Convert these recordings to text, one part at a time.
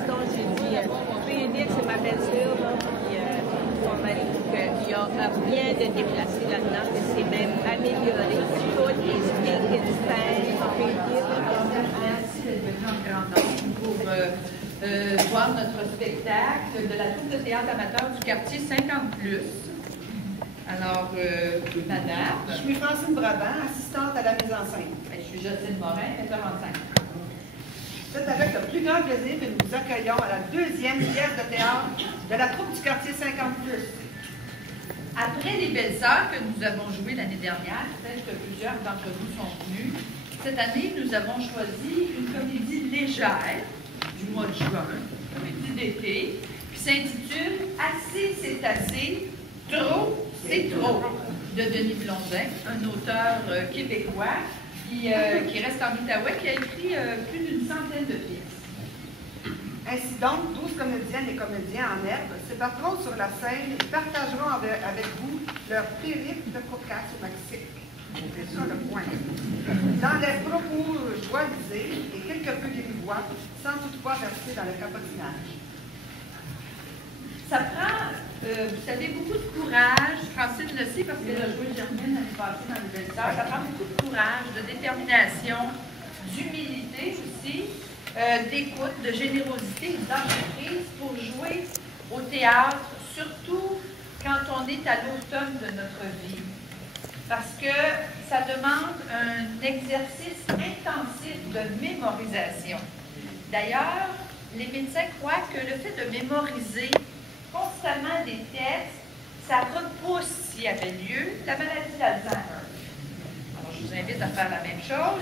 assistante, j'ai dit, je peux lui dire que c'est ma belle-sœur, puis son mari, qu'il n'y a rien de déplacé là-dedans, que c'est même amélioré. Tout est speak and span, on peut dire. Merci d'être venu en grand nombre pour voir notre spectacle de la troupe de théâtre amateur du quartier 50+. Alors, madame. Je suis Francine Brabant, assistante à la mise en scène. Je suis Jocelyne Morin, metteur en scène. C'est avec le plus grand plaisir que nous vous accueillons à la deuxième pièce de théâtre de la troupe du quartier 50+. Après les Belles Sœurs que nous avons jouées l'année dernière, peut-être que plusieurs d'entre vous sont venus, cette année, nous avons choisi une comédie légère du mois de juin, une comédie d'été, qui s'intitule « Assez, c'est assez, trop, c'est trop » de Denis Blondin, un auteur québécois qui reste en Outaouais, qui a écrit plus d'une centaine de pièces. Ainsi donc, 12 comédiennes et comédiens en herbe se battront sur la scène et partageront avec vous leur périple cocasse au Mexique. C'est ça le point. Dans les propos joyeux et quelque peu grivois, sans toutefois verser dans le capotinage. Ça prend, vous savez, beaucoup de courage. Francine le sait parce qu'elle a joué Germaine l'année passée dans les Belles Sœurs. Ça prend beaucoup de courage, de détermination, d'humilité aussi, d'écoute, de générosité et d'entreprise pour jouer au théâtre, surtout quand on est à l'automne de notre vie. Parce que ça demande un exercice intensif de mémorisation. D'ailleurs, les médecins croient que le fait de mémoriser constamment des textes, ça repousse, s'il y avait lieu, la maladie d'Alzheimer. Alors, je vous invite à faire la même chose.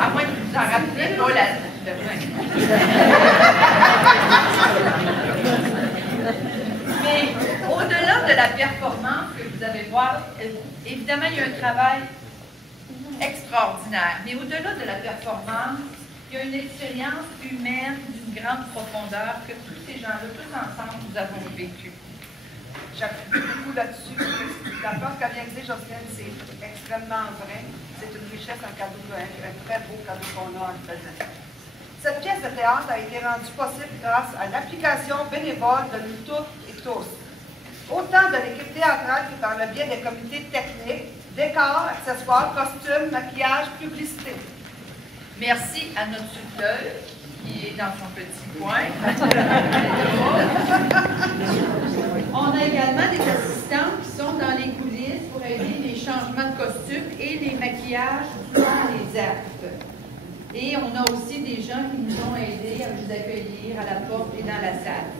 À moins que vous en rappelez pas Mais au-delà de la performance que vous allez voir, évidemment, il y a un travail extraordinaire. Mais au-delà de la performance, il y a une expérience humaine d'une grande profondeur que tous ces gens-là, tous ensemble, nous avons vécu. J'appuie beaucoup là-dessus. La chose qu'a bien dit Jocelyne, c'est extrêmement vrai. C'est une richesse, un cadeau, un très beau cadeau qu'on a en présent. Cette pièce de théâtre a été rendue possible grâce à l'application bénévole de nous toutes et tous. Autant de l'équipe théâtrale que par le biais des comités techniques, décors, accessoires, costumes, maquillage, publicité. Merci à notre tuteur qui est dans son petit coin. On a également des assistants qui sont dans les coulisses pour aider les changements de costumes et les maquillages durant les actes. Et on a aussi des gens qui nous ont aidés à vous accueillir à la porte et dans la salle.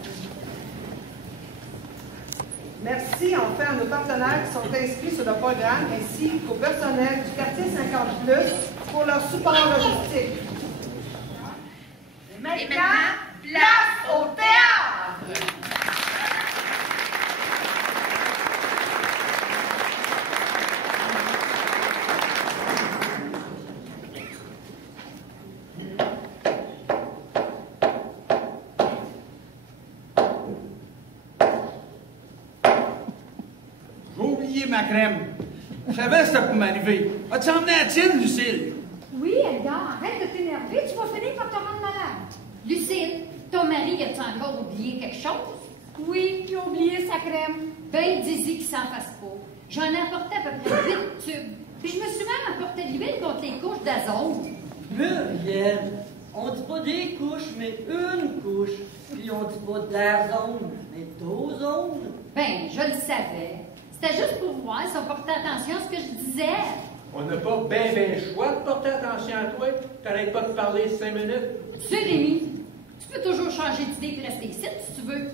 Merci enfin à nos partenaires qui sont inscrits sur le programme ainsi qu'au personnel du quartier 50+ pour leur support logistique. Et maintenant, place au théâtre! Ma crème. Je savais que c'était pour m'arriver. As-tu emmené à Tine, Lucille? Oui, Edgar, arrête de t'énerver, tu vas finir par te rendre malade. Lucille, ton mari a-tu encore oublié quelque chose? Oui, j'ai oublié sa crème. Ben, dis-y qu'il s'en fasse pas. J'en ai apporté à peu près 8 tubes. Puis je me suis même apporté l'huile contre les couches d'azote. Muriel, on dit pas des couches, mais une couche. Puis on dit pas d'ozone, mais d'ozone. Ben, je le savais. C'était juste pour voir si on portait attention à ce que je disais. On n'a pas ben choix de porter attention à toi. T'arrêtes pas de parler 5 minutes. Tu sais, Rémi, tu peux toujours changer d'idée et rester ici si tu veux.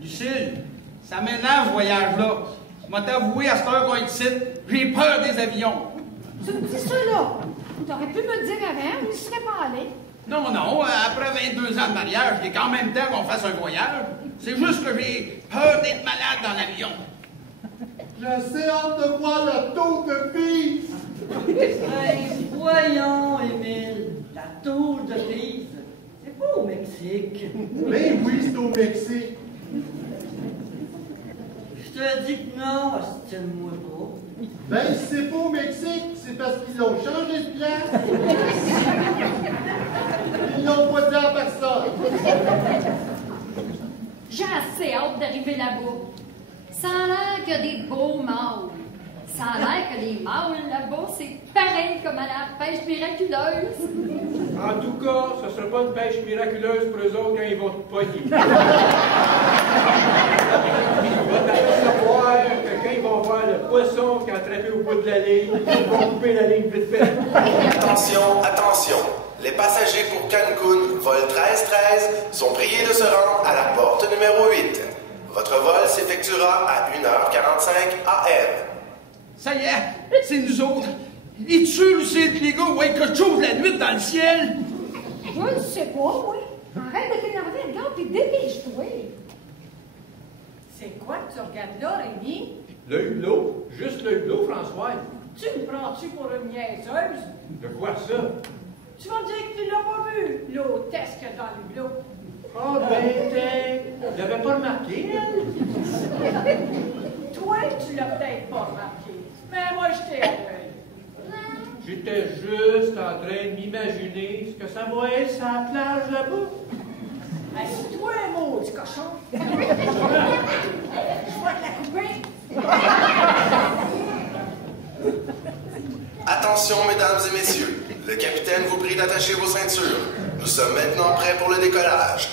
Lucille, ça m'énerve ce voyage-là. Je vais t'avouer à cette heure qu'on est ici, j'ai peur des avions. Tu me dis ça, là. T'aurais pu me le dire avant, on n'y serait pas allé. Non, non, après 22 ans de mariage, il est quand même temps qu'on fasse un voyage. C'est juste que j'ai peur d'être malade dans l'avion. J'ai assez hâte de voir le tour de Pise. Hey, voyons, Émile, la tour de Pise, c'est pas au Mexique. Mais oui, c'est au Mexique. Je te dis que non, ostine-moi pas. Ben, si c'est pas au Mexique, c'est parce qu'ils ont changé de place. Ils l'ont pas dit en assez hâte d'arriver là-bas. Ça a l'air qu'il y a des beaux mâles. Ça a l'air que les mâles là-bas, c'est pareil comme à la pêche miraculeuse. En tout cas, ce ne sera pas une pêche miraculeuse pour eux autres quand ils vont te pogner. Tu vas t'apercevoir que quand ils vont voir le poisson qui a attrapé au bout de la ligne, ils vont couper la ligne vite fait. Attention, attention. Les passagers pour Cancun, vol 1313, sont priés de se rendre à la porte numéro 8. Votre vol s'effectuera à 1h45 AM. Ça y est, c'est nous autres. Es-tu, Lucille, les gars, ouais, quelque chose la nuit dans le ciel? Je ne sais pas, oui. Arrête de t'énerver, regarde, puis dépêche-toi. C'est quoi que tu regardes là, Rémi? Le hublot, juste le hublot, François. Tu me prends-tu pour une niaiseuse? De quoi ça? Tu vas me dire que tu l'as pas vu, l'hôtesse que dans le hublot. Oh, ben, je l'avais pas remarqué, elle. Toi, tu l'as peut-être pas remarqué, mais moi, je t'ai à l'œil. J'étais juste en train de m'imaginer ce que ça va être sur la plage là-bas. Assis-toi, maudit cochon. Je vais te la couper. Attention, mesdames et messieurs. Le capitaine vous prie d'attacher vos ceintures. Nous sommes maintenant prêts pour le décollage.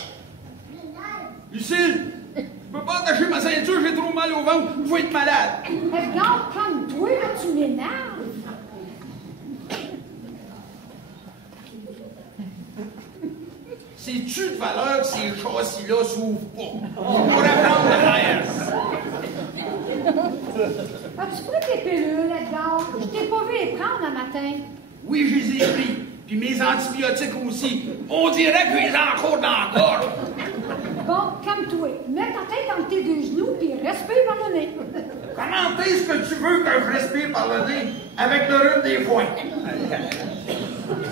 Lucille, je peux pas attacher ma ceinture, j'ai trop mal au ventre, je vais être malade. Regarde, calme-toi, là, tu m'énerves. C'est-tu de valeur que ces châssis-là s'ouvrent pas? On pourrait prendre de l'air. As-tu pris tes pilules, Edgar? Je t'ai pas vu les prendre un matin. Oui, je les ai pris. Puis mes antibiotiques aussi. On dirait que je les ai encore dans la gorge. Bon, calme-toi. Mets ta tête entre tes deux genoux, puis respire par le nez. Comment est-ce que tu veux que je respire par le nez avec le rhume des foins?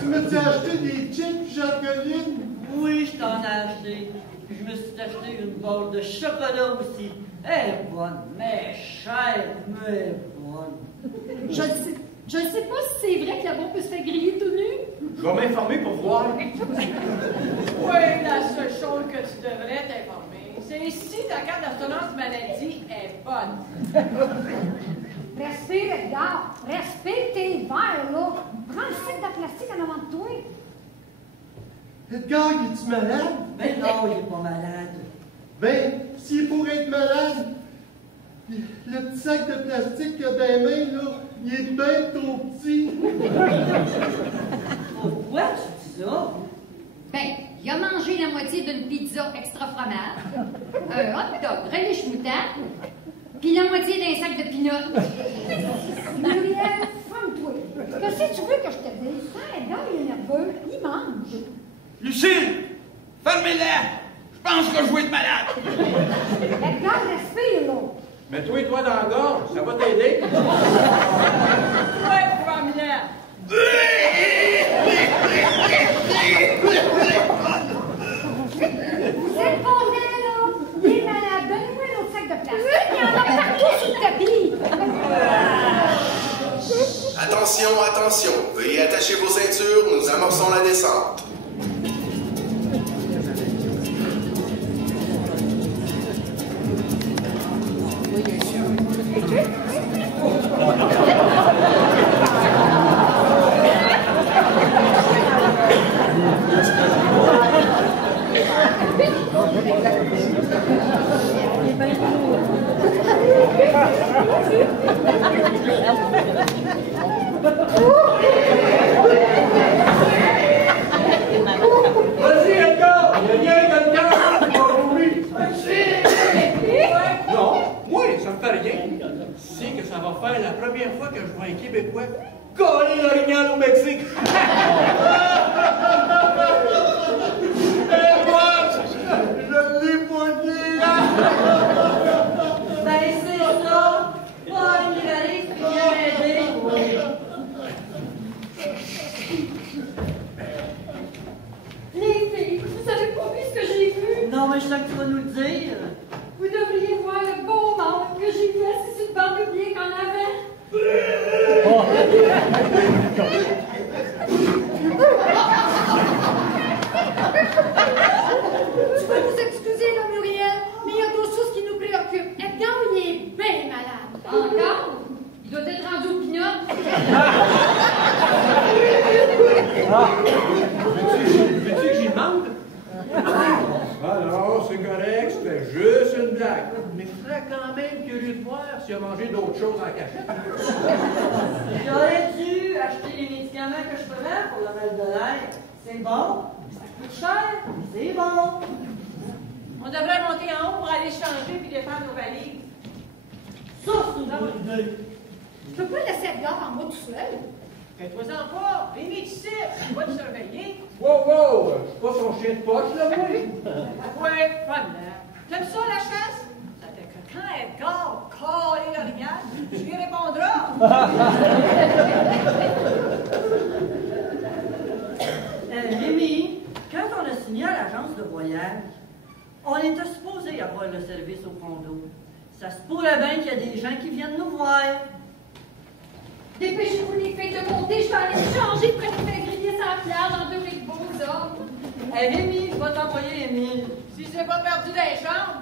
Tu m'as-tu acheté des chips, Jacqueline? Oui, je t'en ai acheté. Je me suis acheté une boîte de chocolat aussi. Elle est bonne, mais chère, mais bonne. Je ne sais pas si c'est vrai que là-bas on peut se faire griller tout nu. Je vais m'informer pour voir. Oui, la seule chose que tu devrais t'informer, c'est si ta carte d'assurance maladie est bonne. Respire, Edgar. Respire tes verres, là. Prends le sac de plastique en avant de toi. Edgar, es-tu malade? Mais non, il n'est pas malade. Ben, s'il pourrait être malade, le petit sac de plastique qu'il a dans les mains, là, il est bien trop petit. Pourquoi tu dis ça? Ben, il a mangé la moitié d'une pizza extra fromage, un hot dog relish moutarde, puis la moitié d'un sac de peanuts. Muriel, ferme-toi. Qu'est-ce que tu veux que je te dise? Quand Edgar il est nerveux, il mange. Lucille, fermez-la. Je pense que je vais être malade. Edgar, respire, là. Mets-toi les doigts dans la gorge, ça va t'aider. Ouais, ferme-la. C'est pas vrai, là. Il est malade. Donne-moi un autre sac de plastique. Il y en a partout sur le tapis. Attention, attention. Veuillez attacher vos ceintures, nous amorçons la descente. Vas-y, Edgar, il y a rien quelqu'un qui va mourir. Non, moi, ça me fait rien. C'est que ça va faire la première fois que je vois un Québécois coller l'orignal au Mexique. Et moi, je l'ai poigné. Ben, c'est ça. Pas une valise qui vient m'aider. Les filles, vous avez pas vu ce que j'ai vu? Non, mais je sens que tu vas nous le dire. Vous devriez voir le beau monde que j'ai vu assis sur le banc public en avant. Tu peux nous excuser, là, Muriel, mais il y a Alors, c'est correct, c'était juste une blague. Mais je serais quand même curieux de voir s'il a mangé d'autres choses en cachette. J'aurais dû acheter les médicaments que je prenais pour le mal de l'air. C'est bon, ça coûte cher, mais c'est bon. On devrait monter en haut pour aller changer puis défendre nos valises. Ça, c'est une bonne idée. Tu peux pas laisser Edgar en bas tout seul? Fais-toi-en pas, venez ici, on va te surveiller. Wow, wow, c'est pas son chien de poche, là, moi. Ouais, fun, là. T'aimes ça, la chasse? Ça fait que quand Edgar collé le regard, tu lui répondras. Rémi, quand on a signé à l'agence de voyage, on était supposé avoir le service au condo. Ça se pourrait bien qu'il y a des gens qui viennent nous voir. Dépêchez-vous les filles de monter, je vais aller me changer près de faire griller sa plage en deux de beaux hommes. Hey, Rémi, je vais t'envoyer Émile. Si c'est pas perdu dans les chambres.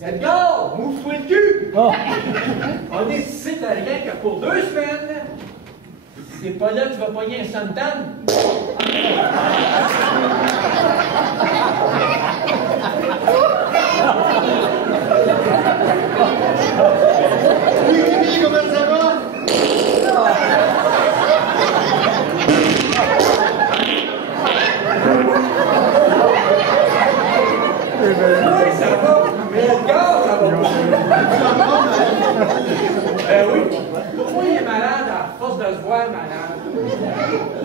Edgar, mouche-toi le cul! On est ici à rien que pour 2 semaines. C'est pas là que tu vas pogner un santan. Oui, Rémi, comment ça va? Oui, ça va. Mais Edgar, ça va pas. Oui. Pourquoi il est malade à force de se voir malade?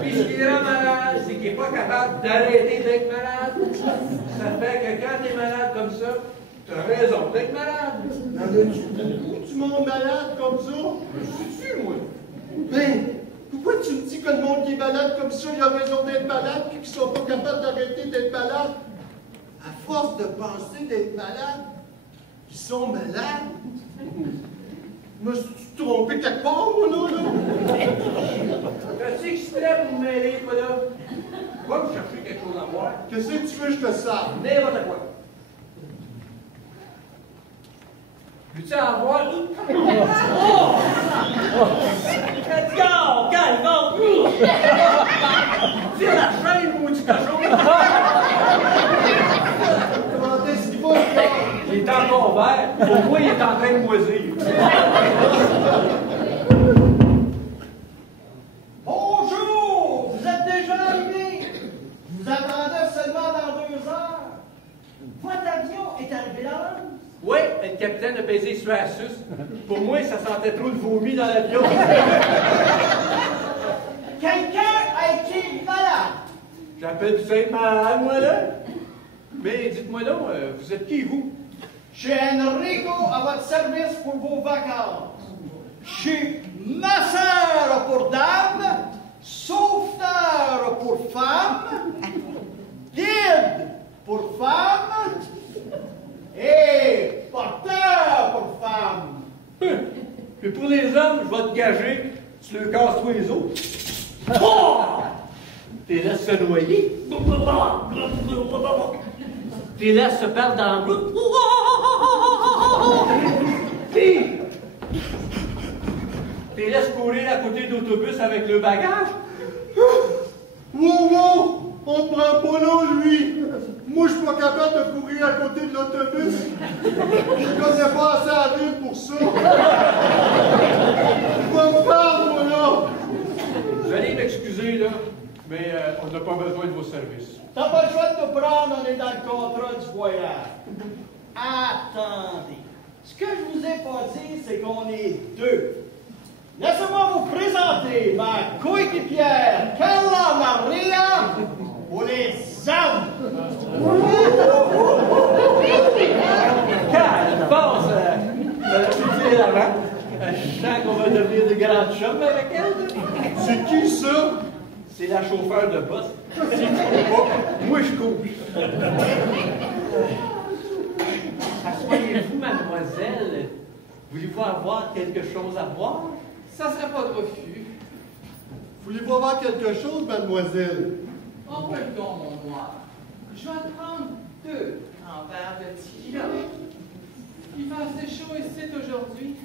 Puis ce qui rend malade, c'est qu'il n'est pas capable d'arrêter d'être malade. Ça fait que quand tu es malade comme ça, tu as raison d'être malade. T'en as-tu beaucoup du monde malade comme ça? Je suis moi. Ben, pourquoi tu me dis que le monde qui est malade comme ça, il a raison d'être malade puis qu'ils sont pas capables d'arrêter d'être malade? À force de penser d'être malade, ils sont malades? Je me suis trompé quelque part, moi, là? T'as-tu exprès pour me mêler, toi, là? Va me chercher quelque chose à voir. Qu'est-ce que tu veux que je te serve? N'importe quoi. Veux-tu en voir? Edgar, calme! Tire la chaîne, maudit cochon! Comment est-ce qu'il va, Edgar? Il est encore vert. Pour moi, il est en train de moisir. Bonjour! Vous êtes déjà arrivés? Vous attendez seulement dans 2 heures. Votre avion est arrivé là? Oui, le capitaine a pesé sur la suce. Pour moi, ça sentait trop le vomi dans l'avion. Quelqu'un a été malade? J'appelle du Saint-Mal, moi, là. Mais dites-moi donc, vous êtes qui, vous? Je suis Enrico à votre service pour vos vacances. Je suis masseur pour dames, sauveteur pour femmes, guide pour femmes et porteur pour femmes. Puis pour les hommes, je vais te gager, tu leur casses tous les os. Oh! T'es laisses se noyer. T'es laisses se perdre dans le bout. Puis, t'es laisses courir à côté d'autobus avec le bagage. Wow, wow! On ne prend pas là, lui! Moi, je suis pas capable de courir à côté de l'autobus. Je connais pas assez la ville pour ça. Quoi me parle, moi, là? Vous allez m'excuser, là, mais on n'a pas besoin de vos services. T'as pas le choix de nous prendre, on est dans le contrat du voyage. Attendez. Ce que je vous ai pas dit, c'est qu'on est 2. Laissez-moi vous présenter ma coéquipière Carla Maria pour les hommes. Calme, passe! Tu dis l'avant. Je sens qu'on va devenir de grandes chums avec elle. C'est qui, ça? C'est la chauffeur de boss. Si tu cours pas, moi je cours. Asseyez-vous, mademoiselle. Voulez-vous avoir quelque chose à boire? Ça serait pas de refus. Voulez-vous avoir quelque chose, mademoiselle? En peu de temps, mon noir. Je vais te prendre 2 en verre de tequila. Il fait assez chaud ici aujourd'hui.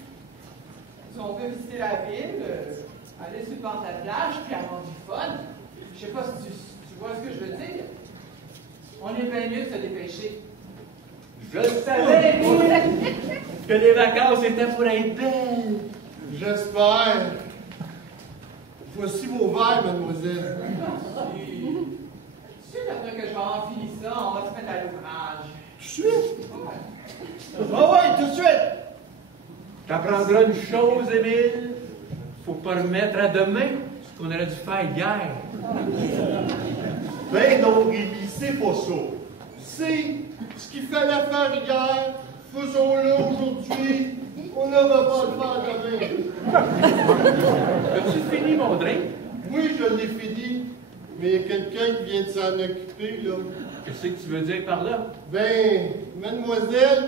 Si on veut visiter la ville, aller sur le bord de la plage, puis avoir du fun, Je sais pas si tu vois ce que je veux dire. On est bien mieux de se dépêcher. Je savais, que les vacances étaient pour être belles. J'espère. Voici vos verres, mademoiselle. Tu sais, après que je vais avoir fini ça, on va se mettre à l'ouvrage. Tout de suite? Ouais, tout de suite. T'apprendras une chose, Émile. Faut pas remettre à demain ce qu'on aurait dû faire hier. Ben non, Rémi, c'est pas ça. C'est ce qu'il fallait faire hier, faisons-le aujourd'hui. On ne va pas le faire demain. As-tu fini mon drink? Oui, je l'ai fini. Mais il y a quelqu'un qui vient de s'en occuper, là. Qu'est-ce que tu veux dire par là? Ben, mademoiselle,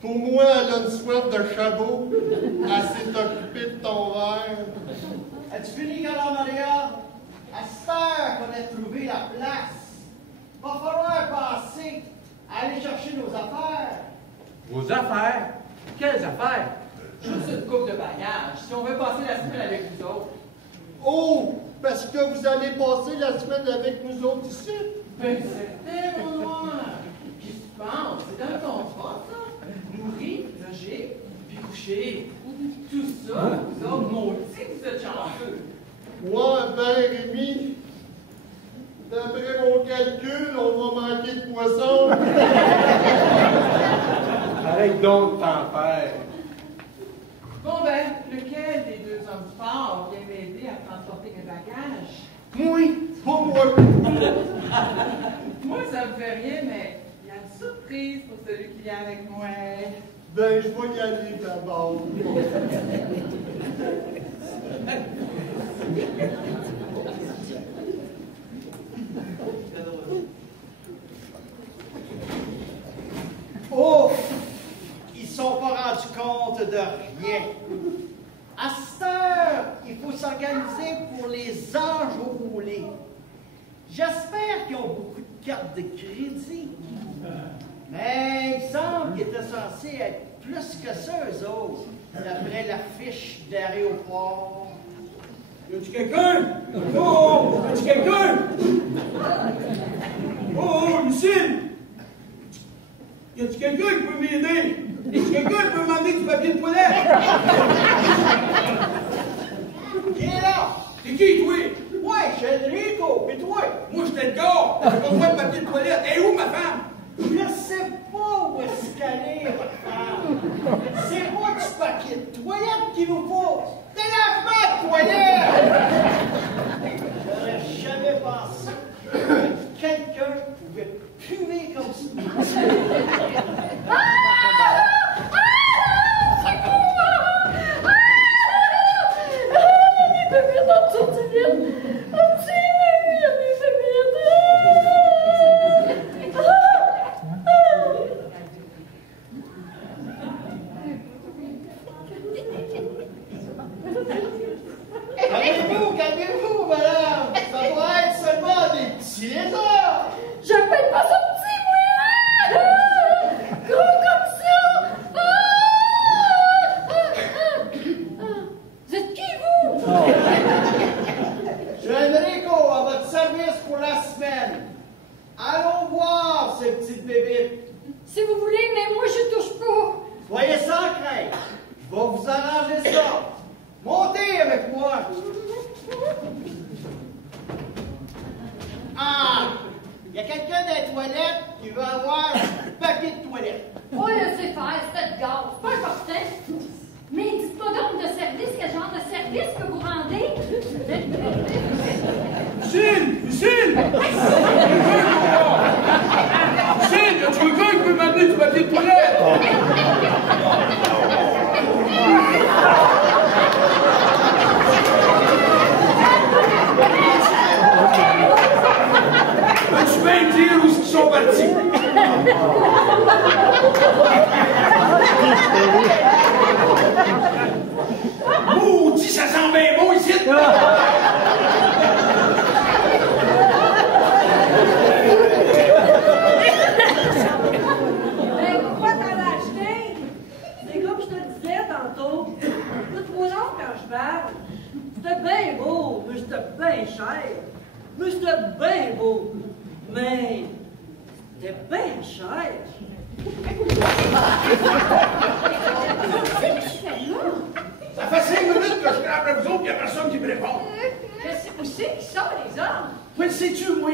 pour moi, elle a une soif de chabot. Elle s'est occupée de ton verre. As-tu fini, Caron Maria? À cette heure qu'on a trouvé la place, va falloir passer à aller chercher nos affaires. Vos affaires? Quelles affaires? Juste une coupe de bagages, si on veut passer la semaine avec vous autres. Oh, parce que vous allez passer la semaine avec nous autres ici? Ben, c'était mon noir. Qu'est-ce que tu penses? C'est un contrat, ça. Nourrir, loger, puis coucher. Tout ça, vous autres, maudits, vous êtes chanceux. Ouais, ben, Rémi, d'après mon calcul, on va manquer de poisson. Arrête donc de t'en faire. Bon ben, lequel des deux hommes forts vient m'aider à transporter mes bagages? Oui, pas moi. Moi, ça me fait rien, mais il y a une surprise pour celui qui vient avec moi. Ben, je vais y aller d'abord. Oh! Ils ne sont pas rendus compte de rien. À cette heure, il faut s'organiser pour les enjôler. J'espère qu'ils ont beaucoup de cartes de crédit. Mais il me semble qu'ils étaient censés être plus que ça, eux autres, d'après la fiche d'aéroport. Y a-tu quelqu'un? Oh! Y a-tu quelqu'un? Oh, Lucille! Y a-tu quelqu'un qui peut m'aider? Y a-tu quelqu'un qui peut m'amener du papier de toilette? Qui est là? C'est qui, toi? Ouais, c'est Enrico, et toi? Moi, j'étais le gars! J'ai pas besoin de papier de toilette! Et où ma femme? Je sais pas où est-ce qu'elle est, votre femme. C'est moi du paquet de toilette qu'il vous faut. T'es lavement de toilette! J'aurais jamais pensé que quelqu'un pouvait puer comme ça. Calmez-vous, madame! Ça doit être seulement des petits lézards! J'appelle pas ça petit, moi! Gros comme ça! Vous êtes qui, vous? Je suis Enrico, à votre service pour la semaine. Allons voir ces petites bébites. Si vous voulez, mais moi, je touche pas. Soyez sans crainte. Je vais vous arranger ça. Montez avec moi. Ah! Il y a quelqu'un dans les toilettes qui veut avoir un papier de toilette. Oh, laissez faire, c'est de gaz. C'est pas important. Mais dites-moi donc de service, quel genre de service que vous rendez? Lucille! Lucille! Lucille, y a-tu quelqu'un qui peut m'amener du papier de toilette? Peux-tu bien me dire où ils sont partis? Maudit, ça sent bien bon ici! Ben, pourquoi t'en as acheté? C'est comme je te disais tantôt. Écoute-moi non quand je parle. C'était bien beau, mais c'était bien cher. Mais c'était bien beau. Mais c'était bien cher. Qu'est-ce que tu fais là? Ça fait 5 minutes que je crie après vous autres, il n'y a personne qui me répond. Où c'est qui sont les hommes? Mais le sais-tu, moi?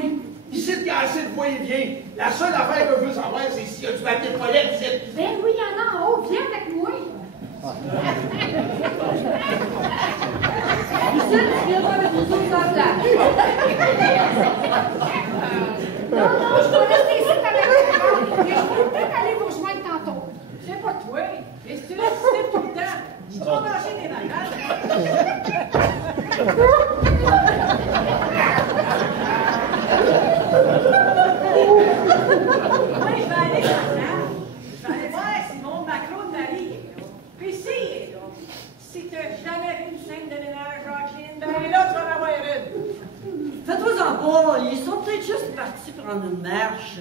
Ici, il y a assez de va-et-vient. La seule affaire que je veux savoir, c'est s'il y a du papier de toilette ici. Ben oui, il y en a en haut. Viens avec moi. Lucille, tu viens pas avec nous autres en place. Non, je vais rester ici avec toi. Mais je peux peut-être aller vous rejoindre tantôt. C'est pas toi. Et si tu restes ici tout le temps, tu vas manger des malades. Moi, je vais aller dans la plage. Je vais aller voir si mon macro de Marie est là. Puis si il est là, si tu n'as jamais vu une scène de ménage, Jacqueline, ben là, tu vas en avoir une. Fais-toi-en pas, ils sont peut-être juste partis prendre une marche.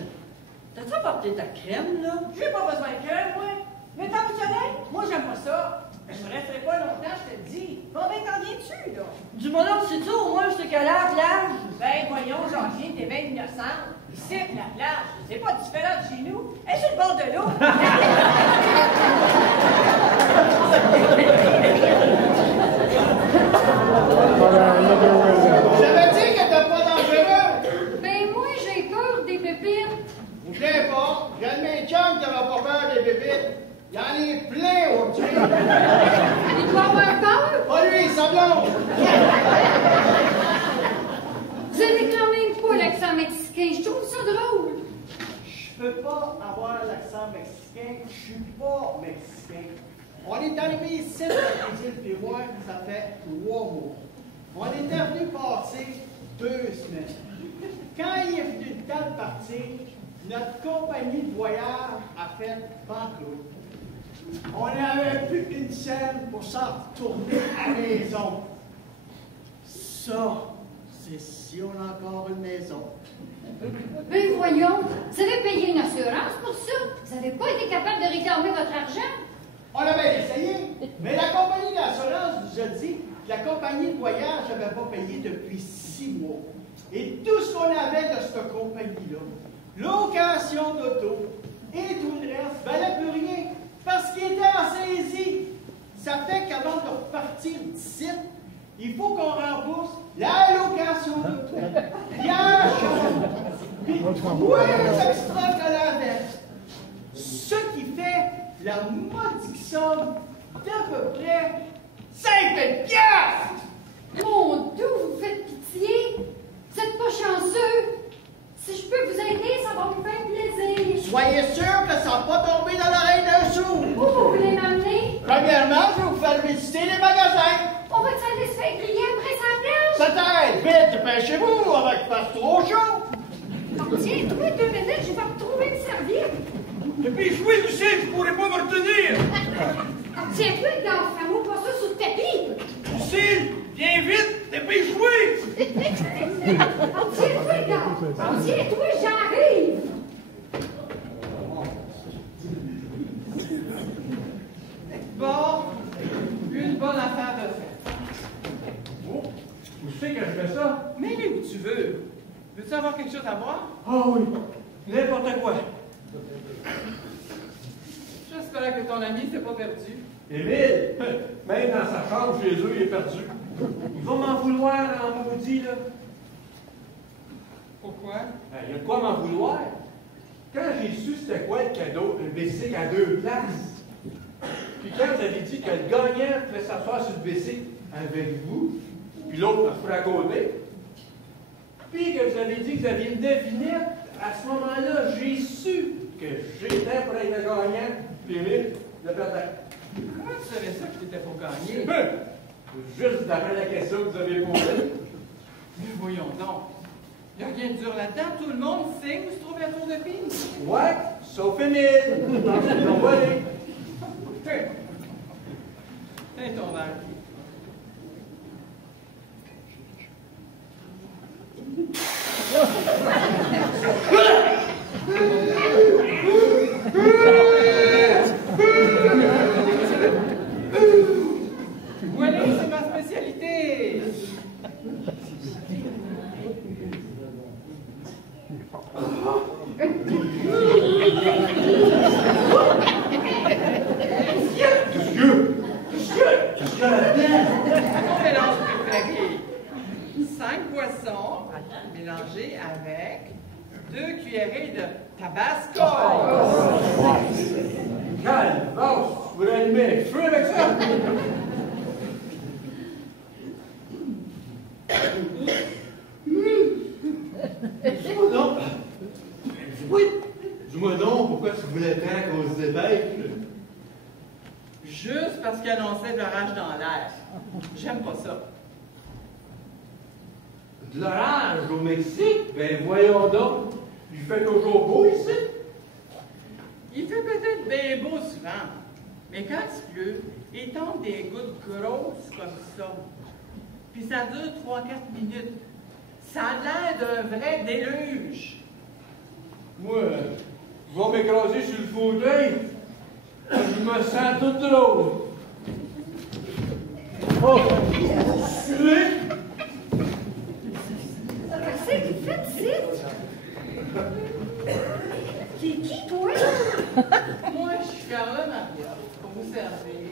T'as-tu apporté ta crème, là? J'ai pas besoin de crème, moi. Mais tant que soleil, moi, j'aime pas ça. Je ne resterai pas longtemps, je te le dis. Bon, ben, t'en viens-tu, là? Du bonhomme, sais-tu au moins jusqu'à quelle heure, plage? Ben, voyons, Jacqueline, t'es bien innocente. Ici, la plage, c'est pas différent de chez nous. Elle est sur le bord de l'eau. J'avais dit que t'es pas dangereux. Ben moi, j'ai peur des pépites. Bougez pas. J'ai un de mes chums qui n'avait pas peur des bébites. Il y en a plein au-dessus. Il doit avoir peur. Pas lui, sa blonde. Vous avez quand même pas l'accent mexicain. Je trouve ça drôle. Je peux pas avoir l'accent mexicain, je suis pas mexicain. On est arrivé ici, la cuisine puis moi, ça fait 3 mois. On était venu passer 2 semaines. Quand il est venu le temps de partir, notre compagnie de voyage a fait banqueroute. On n'avait plus qu'une scène pour s'en retourner à la maison. Ça, c'est si on a encore une maison. Ben voyons, vous avez payé une assurance pour ça. Vous n'avez pas été capable de réclamer votre argent. On avait essayé, mais la compagnie d'assurance nous a dit que la compagnie de voyage n'avait pas payé depuis 6 mois. Et tout ce qu'on avait de cette compagnie-là, location d'auto et tout le reste, valait plus rien parce qu'il était en saisie. Ça fait qu'avant de repartir d'ici, il faut qu'on rembourse la location d'auto, la chambre, puis tous les extras qu'elle avait. Ce qui fait la modique somme d'à peu près 50 piastres! Mon Dieu, vous faites pitié. Vous n'êtes pas chanceux. Si je peux vous aider, ça va me faire plaisir. Soyez sûr que ça n'a pas tombé dans l'oreille d'un sourd. Où vous voulez m'amener? Premièrement, je vais vous faire visiter les magasins. On va aller se faire griller après sa plage. Ça t'aide, vite, dépêchez-vous, avant qu'il fasse trop chaud. Oh, tiens, toi, 2 minutes, je vais retrouver une serviette. Et puis, jouez, Lucille, je pourrais pas me retenir. Oh, tiens-toi, gars, fais-moi pas ça sous le tapis. Lucille, viens vite, dépêche-toi. Oh, tiens-toi, gars. Oh, tiens-toi, j'arrive. Bon, une bonne affaire de fait. Oh, où c'est que je fais ça? Mets-les où tu veux. Veux-tu avoir quelque chose à boire? Ah oui, n'importe quoi. J'espère que ton ami s'est pas perdu. Émile, même dans sa chambre chez eux, il est perdu. Ils vont m'en vouloir en maudit, là. Pourquoi? Il y a de quoi m'en vouloir. Quand j'ai su c'était quoi le cadeau, le bicycle à 2 places, puis quand vous avez dit que le gagnant pouvait s'asseoir sur le bicycle avec vous, puis l'autre se ferait à côté, puis que vous avez dit que vous aviez une devinette, à ce moment-là, j'ai su que j'étais pour être le gagnant, puis Émile, le perdant. Comment tu savais ça que j'étais pour gagner? Juste d'après la question que vous avez posée. Mais voyons donc. Il n'y a rien de dur là-dedans. Tout le monde sait où se trouve la tour de Pise. Ouais, sauf Émile. Ils l'ont volé. Tiens ton verre. Voilà, c'est ma spécialité. 5 poissons mélangés avec 2 cuillerées de tabasco. Calme, vache, tu voulais allumer un feu avec ça? Non. Oui. Dis-moi donc, pourquoi tu voulais tant qu'on se dépêche? Juste parce qu'il annonçait de l'orage dans l'air. J'aime pas ça. De l'orage au Mexique? Ben voyons donc. Il fait toujours beau ici. Il fait peut-être bien beau souvent, mais quand il pleut, il tombe des gouttes grosses comme ça. Puis ça dure 3-4 minutes. Ça a l'air d'un vrai déluge. Moi, je vais m'écraser sur le fauteuil. Je me sens toute drôle. Oh! Sué! Qu'est-ce qu'il fait ici? T'es qui, toi? Moi, je suis Carla Maria, pour vous servir.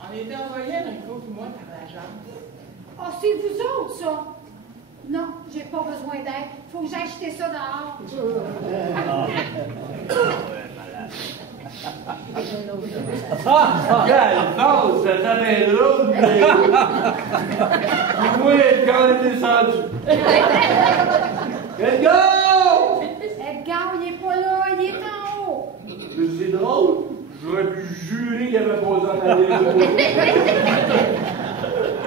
On était envoyés un coup puis moi par l'agence. Oh, c'est vous autres, ça? Non, j'ai pas besoin d'aide. Faut que j'aille acheter ça dehors. Quelle pause, ça t'avait drôle, mais... Oui, Edgar est descendu. Edgar! Edgar, il est pas là, il est en haut. C'est drôle. J'aurais pu jurer qu'il avait posé en arrière.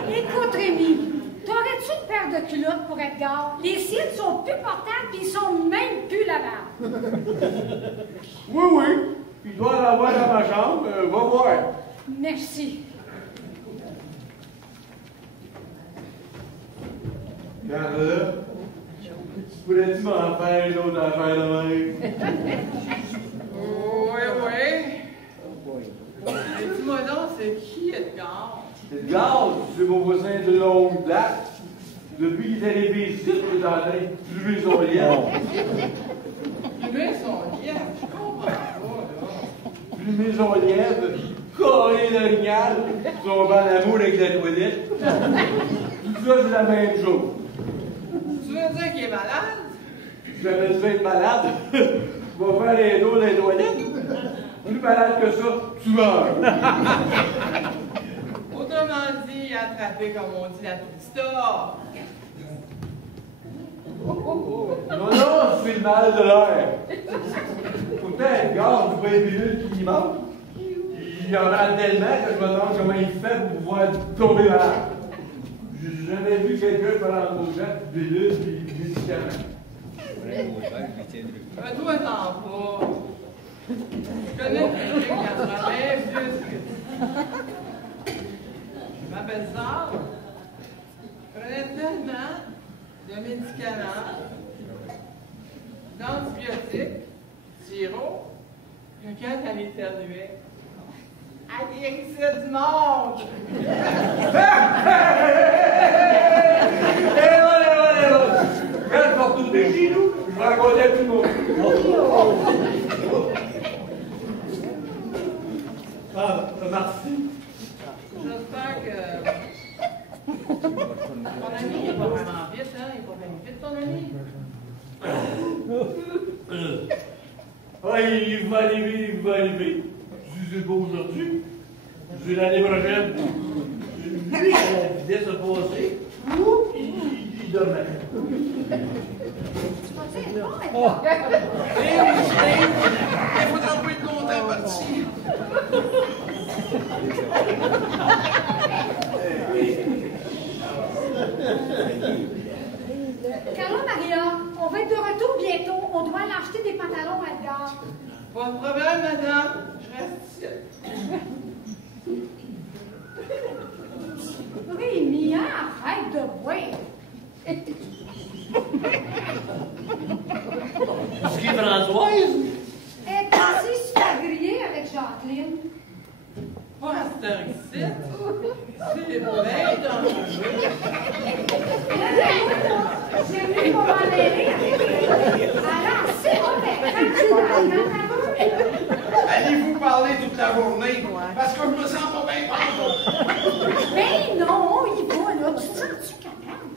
Écoute, Rémi, t'aurais-tu une paire de culottes pour Edgar? Les siennes sont plus portables et ils sont même plus lavables. Oui, oui. Il doit l'avoir dans ma chambre. Va voir. Merci. Carla, pourrais-tu m'en faire une autre affaire de même? Oui, oui. Dis-moi donc, c'est qui Edgar? Edgar, c'est mon voisin de longue date. Depuis qu'il est arrivé ici, il est en train de plumer son lièvre. Plumer son lièvre? Je comprends pas, là. Plumer son lièvre, coller l'orignal, tomber en amour avec la toilette. Tout ça, c'est la même chose. Tu veux dire qu'il est malade? Jamais tu vas être malade. Tu vas faire les dos dans les toilettes. Plus malade que ça, tu meurs. Autrement dit, attrapé, comme on dit, la tourista. Non, non, c'est le mal de l'air. Pourtant, Edgar, tu vois les pilules qui y manquent. Il en a tellement que je me demande comment il fait pour pouvoir tomber malade. J'ai jamais vu quelqu'un prendre aux gens des pilules et des médicaments. Toi, t'en pas. Je connais quelqu'un qui en travaille plus que ma belle-sœur prenait tellement de médicaments, d'antibiotiques, sirop, que quand elle éternuait, elle guérissait du monde! Quand je vais retourner chez nous, je vais raconter à tout le monde. Ah, merci. J'espère que ton ami n'est pas vraiment vite, hein? Il est pas bien vite, ton ami? Ah, il va arriver, il va arriver. Si c'est pas aujourd'hui, c'est l'année prochaine. Lui, à la vitesse opposée, il demain. Il faudra pas être longtemps parti. Carla Maria, on va être de retour bientôt. On doit aller acheter des pantalons à Edgar. Pas de problème, madame. Je reste ici. Rémi, arrête de boire. Est-ce qu'il est Françoise? Elle est passée super grillée avec Jacqueline. Pas à cette heure ici. C'est bien dangereux. J'ai venu pour m'en aller. Alors, c'est mauvais. Allez-vous parler toute la journée? Parce que je me sens pas bien. Mais non, il va, là. Tu te sens-tu capable?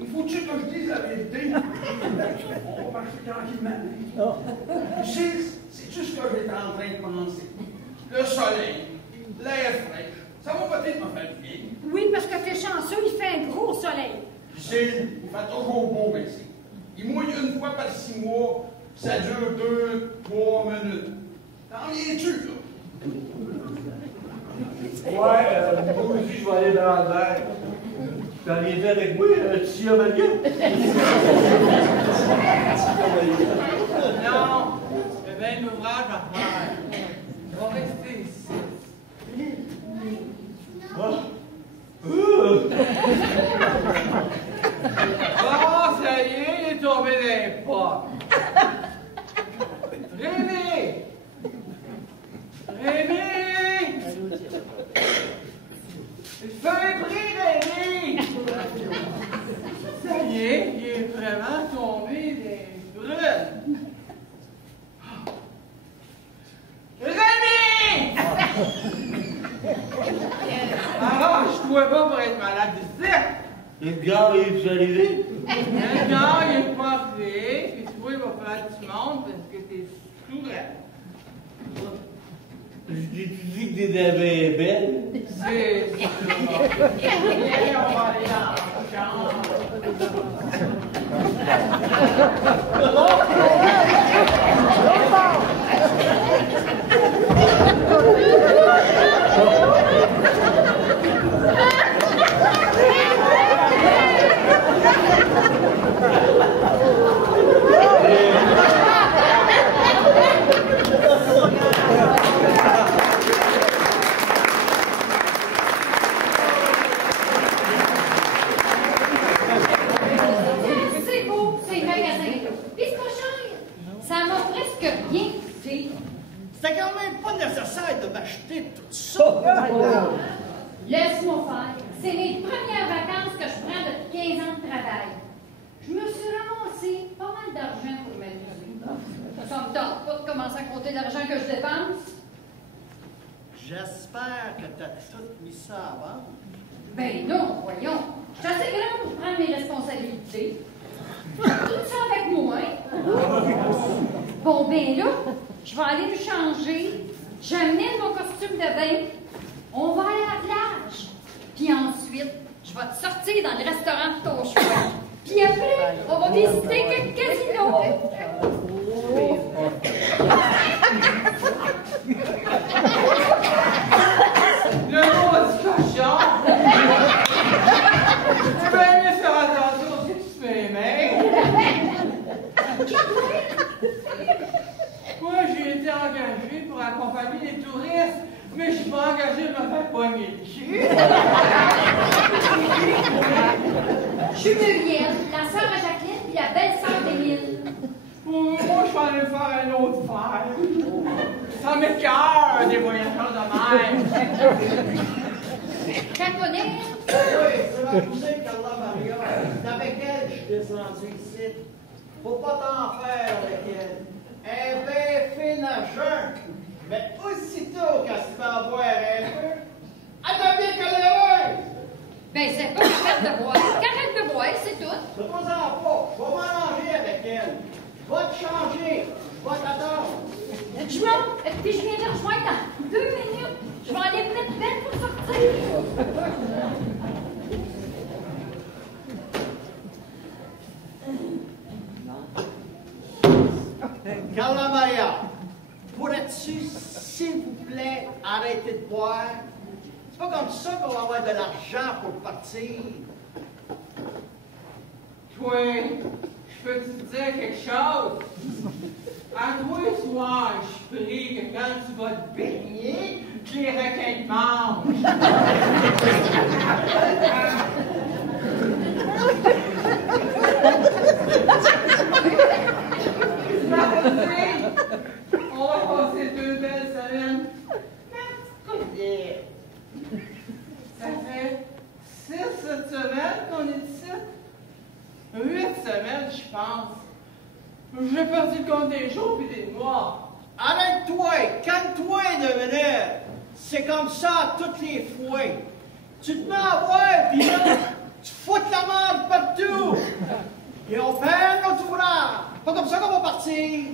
Il faut que tu veux-tu que je dise la vérité? On va marcher tranquillement. Gilles, c'est-tu ce que j'étais en train de penser? Le soleil, l'air frais, ça va peut-être me faire du bien. Oui, parce que t'es chanceux, il fait un gros soleil. Gilles, il fait toujours beau ici. Il mouille une fois par 6 mois, ça dure 2-3 minutes. T'en viens-tu, là? Ouais, moi aussi, je vais aller dans le verre. T'en viens avec moi, Tia Maria? Non, j'ai bien l'ouvrage à faire. Je vais rester ici. Oh, ça y est, il est tombé dans les pommes. Rémi! Rémi! Fais pris, Rémi! Ça y est, il est vraiment tombé des brunes. Rémi! Arrange-toi pas pour être malade ici. Le gars, il est arrivé? Le gars, il est pas fait, puis toi, il va faire du monde parce que t'es sourd. Tu dis que t'es belle? C'est sûr. Viens, on va aller dans la chambre. C'est beau, c'est magasin. Puis c'est pas cher. Ça m'a presque rien coûté. C'était quand même pas nécessaire de m'acheter tout ça. Laisse-moi faire. C'est les premières vacances que je prends depuis 15 ans de travail. Je me suis ramassé pas mal d'argent pour m'amuser. Ça me tente pas de commencer à compter l'argent que je dépense. J'espère que t'as tout mis ça à vendre. Ben non, voyons. Je suis assez grande pour prendre mes responsabilités. Tout ça avec moi. Bon, ben là, je vais aller me changer. J'amène mon costume de bain. On va aller à la plage. Puis ensuite, je vais te sortir dans le restaurant de ton choix. Puis après, on va visiter quelques casinos. Le mot du cochon! Tu peux aimer faire attention si tu fais aimer. Moi, j'ai été engagé pour accompagner les touristes, mais je suis pas engagé de me faire poigner le cul. Je suis Muriel, la sœur à Jacqueline puis la belle-sœur d'Émile. Moi, je vais aller faire un autre fer. Ça m'écoeure des voyageurs de mer. Cantonais? Oui, c'est ma cousine Carla Maria. C'est avec elle que je suis descendu ici. Faut pas t'en faire avec elle. Elle est bien fine à jeun. Mais aussitôt qu'elle se fait en boire un peu, elle devient colléreuse. Ben, c'est pas la peine de boire. Qu'arrête de boire, c'est tout. Ne pas en pas. Je vais m'arranger avec elle. Je vais te changer. Je vais t'attendre. Je vais, puis je viens de rejoindre dans 2 minutes. Je vais aller mettre belle pour sortir. Carla Maria, pourrais-tu, s'il vous plaît, arrêter de boire? C'est pas comme ça qu'on va avoir de l'argent pour partir. Toi, je peux te dire quelque chose? À toi, ce soir, je prie que quand tu vas te baigner, que les requins te mangent. On va passer 2 belles semaines. Ça fait 6 cette semaine qu'on est ici. 8 semaines, je pense. J'ai perdu le compte des jours et des mois. Arrête-toi, calme-toi 2 minutes. C'est comme ça toutes les fois. Tu te mets à boire, puis là, Tu fous de la merde partout! Et on fait notre ouvrage! Pas comme ça qu'on va partir!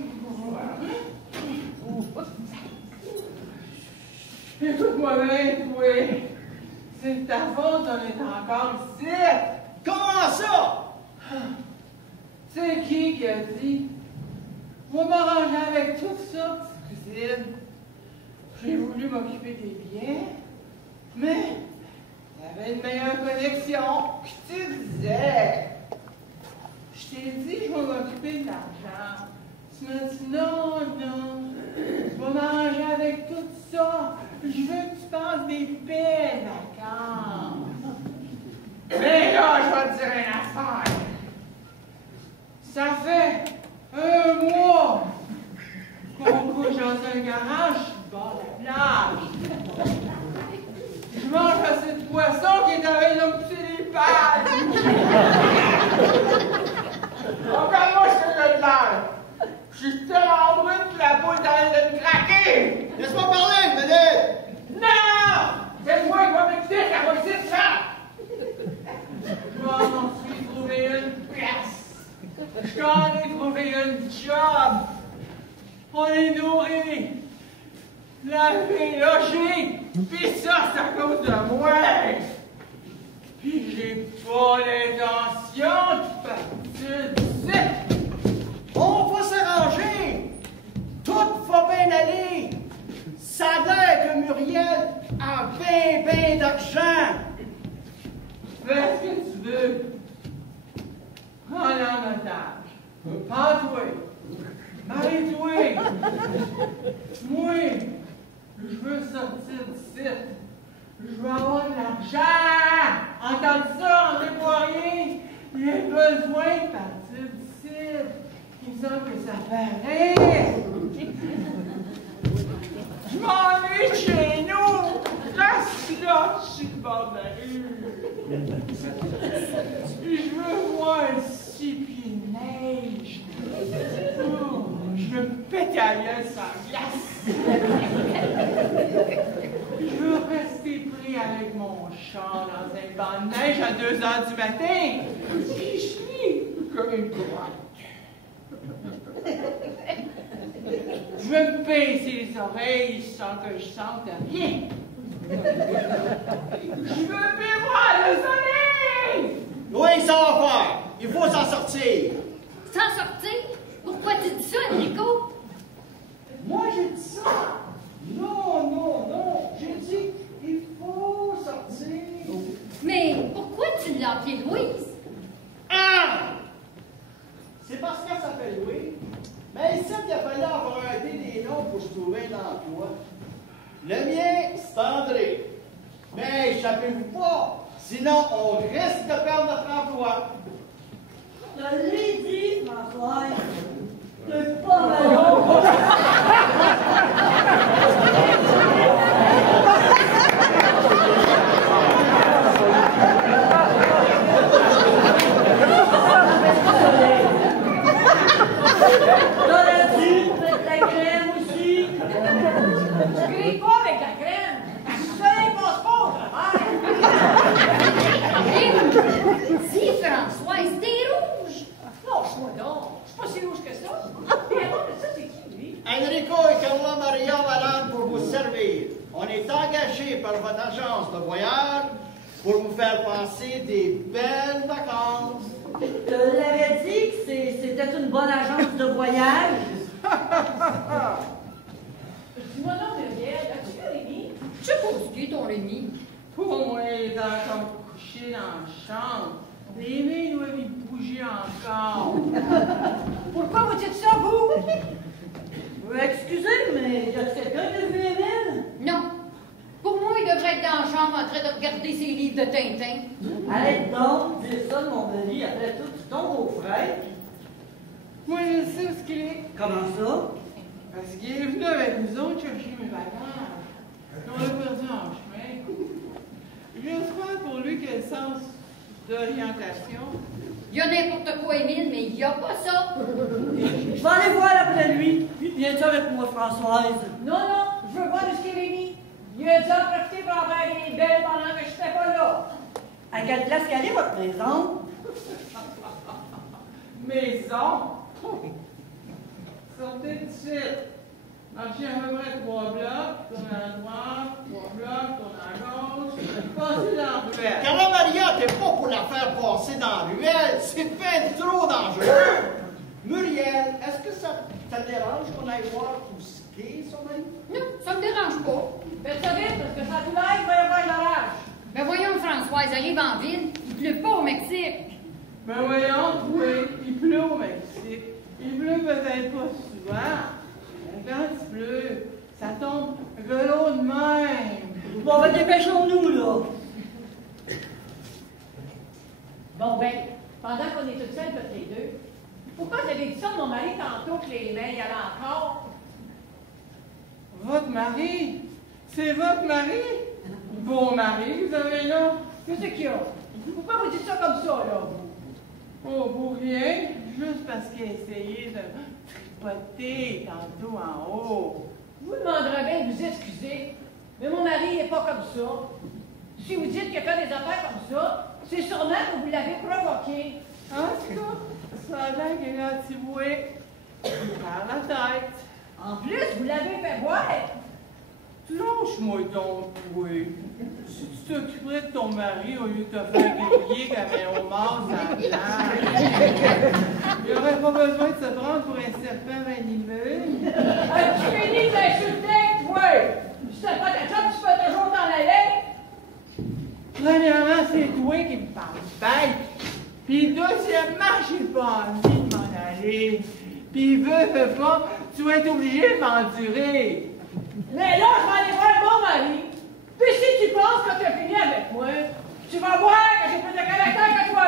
Écoute-moi bien, toi. C'est de ta faute, on est encore ici. Comment ça? C'est qui a dit? Je vais m'arranger avec tout ça, petite cousine. J'ai voulu m'occuper des biens, mais t'avais une meilleure connexion que tu disais. Je t'ai dit, je vais m'occuper de l'argent. Tu m'as dit, non, je vais m'arranger avec tout ça. Je veux que tu passes des belles vacances. Mais là, je vais te dire une affaire. Ça fait un mois qu'on couche dans un garage sur le bord de la plage. Je mange assez de poisson qui est en train de me pousser les pattes. Regarde-moi ce que j'ai de l'air. Je suis tellement brûlé que la peau est en train de me craquer. Laisse-moi parler, Vedette! Non! C'est moi qui vais m'expliquer qu'elle va ici, ça! Je m'en suis trouvé une place. Je t'en ai trouvé une job. On est nourri, lavé, logé. Pis ça, c'est à cause de moi. Pis j'ai pas l'intention de partir d'ici. On va s'arranger! Tout va bien aller! Ça a l'air que Muriel a ben d'argent! Fais ce que tu veux. Prends-la en otage. Pends-toi. Marie-toi. Moi, je veux sortir d'ici. Je veux avoir de l'argent. Entends ça, on n'est pas rien. J'ai besoin de partir d'ici. Il me semble que ça paraît. Je m'ennuie chez nous. Reste là, je suis le bord de la rue. Je veux voir un 6 pieds de neige. Oh, je veux me péter à gueule sans glace. Je veux rester pris avec mon char dans un banc de neige à 2 heures du matin. Puis je lis comme une grotte. Je veux me pincer les oreilles sans que je sente rien. Je veux plus voir le soleil! Oui, ça va faire. Il faut s'en sortir. S'en sortir? Pourquoi tu dis ça, Enrico? Moi, j'ai dit ça. Non. J'ai dit, il faut sortir. Mais pourquoi tu l'as appelée Louise? Ah! C'est parce qu'elle s'appelle Louise. Mais ici, il a fallu emprunter des noms pour se trouver un emploi. Le mien, c'est André. Mais échappez-vous pas, sinon on risque de perdre notre emploi. Je l'ai dit, François. C'est pas mal. T'aurais dû mettre la crème aussi. Je crie pas avec la crème. Le soleil passe pas au travers. Dis, Françoise, t'es rouge. Lâche-moi donc. Je suis pas si rouge que ça. Et avant de ça, c'est qui, lui? Enrico et Carla Maria Valente pour vous servir. On est engagés par votre agence de voyage pour vous faire passer des belles vacances. Je te l'avais dit que c'était une bonne agence de voyage. Dis-moi donc, Muriel, as-tu vu Rémi? Je suppose que ton Rémi. Pour moi, il est encore couché dans la chambre. Les mains doivent y bouger encore. Pourquoi vous dites ça, vous? Excusez, mais y a quelqu'un qui a vu Émile? Non. Pour moi, il devrait être dans la chambre en train de regarder ses livres de Tintin. Arrête donc, dire ça de mon mari, après tout, tu tombes au frère. Moi, je sais où ce qu'il est. Comment ça? Parce qu'il est venu avec nous autres chercher mes bagages. On l'a perdu en chemin. J'espère pour lui qu'il a le sens d'orientation. Il y a n'importe quoi, Émile, mais il n'y a pas ça. Je vais aller voir après lui. Viens-tu avec moi, Françoise? Non, je veux voir où est Rémi. Il a déjà profité pour en faire des belles pendant que je n'étais pas là. À quelle place qu'elle est, votre maison? Maison? Sortez de suite. Marchez à peu près 3 blocs, tournez à droite, 3 blocs, tournez à gauche, passez dans la ruelle. Carla Maria, t'es pas pour la faire passer dans la ruelle. C'est bien trop dangereux. Muriel, est-ce que ça te dérange qu'on aille voir Pousquet, son mari? Non, ça me dérange pas. Faites ça vite, parce que ça tout l'air, il va y avoir de l'orage. Ben voyons, Françoise, arrive en ville. Il pleut pas au Mexique. Ben voyons, oui, il pleut au Mexique. Il pleut peut-être pas souvent. Mais quand il pleut, ça tombe gros de même. Bon, ben dépêchons-nous, là. Bon, ben, pendant qu'on est toutes seules, toutes les deux, pourquoi vous avez dit ça de mon mari tantôt que les mains y allaient encore? Votre mari? C'est votre mari? Beau mari, vous avez là? Qu'est-ce qu'il y a? Pourquoi vous dites ça comme ça, là, vous? Oh, pour rien, juste parce qu'il a essayé de tripoter tantôt en haut. Je vous demanderez bien de vous excuser, mais mon mari n'est pas comme ça. Si vous dites qu'il fait des affaires comme ça, c'est sûrement que vous l'avez provoqué. En tout cas, ça a l'air qu'il a tiboué par la tête. En plus, vous l'avez fait voir. Lâche-moi donc, oui. Si tu t'occuperais de ton mari au lieu de te faire griller comme un homard sans plage, il n'y aurait pas besoin de se prendre pour un serpent venimeux. Tu finis d'insulter, toi! Si t'as pas ta job, tu peux toujours t'en aller. Premièrement, c'est toi qui me parles bête. Puis deuxièmement, j'ai pas envie de m'en aller. Puis veux pas, tu vas être obligé de m'endurer. Mais là, je vais aller voir mon mari. Puis si tu penses que tu as fini avec moi, tu vas voir que j'ai plus de caractère que toi.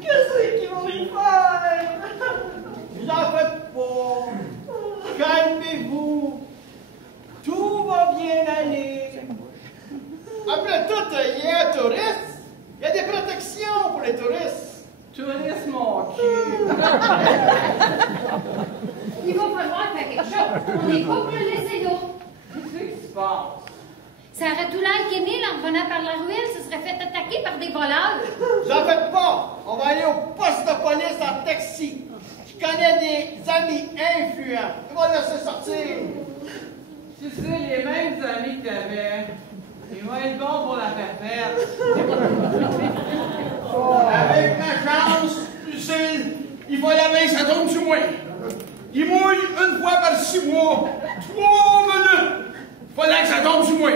Qu'est-ce qu'ils vont y faire? Vous en faites pas. Calmez-vous. Tout va bien aller. Après tout, il y a un touriste. Il y a des protections pour les touristes. Touriste, mon cul. Il va falloir faire quelque chose. On n'est pas pour le laisser là. Qu'est-ce qui se passe? Ça aurait tout l'air qu'Émile, en revenant par la ruelle, se serait fait attaquer par des voleurs. Vous en faites pas. On va aller au poste de police en taxi. Je connais des amis influents. Ils vont laisser sortir. Tu sais, les mêmes amis que t'avais, ils vont être bons pour la pervers. Avec ma chance, Lucille, il va la main, ça tombe sur moi. Il mouille une fois par 6 mois. 3 minutes. Fallait que ça tombe sur moi.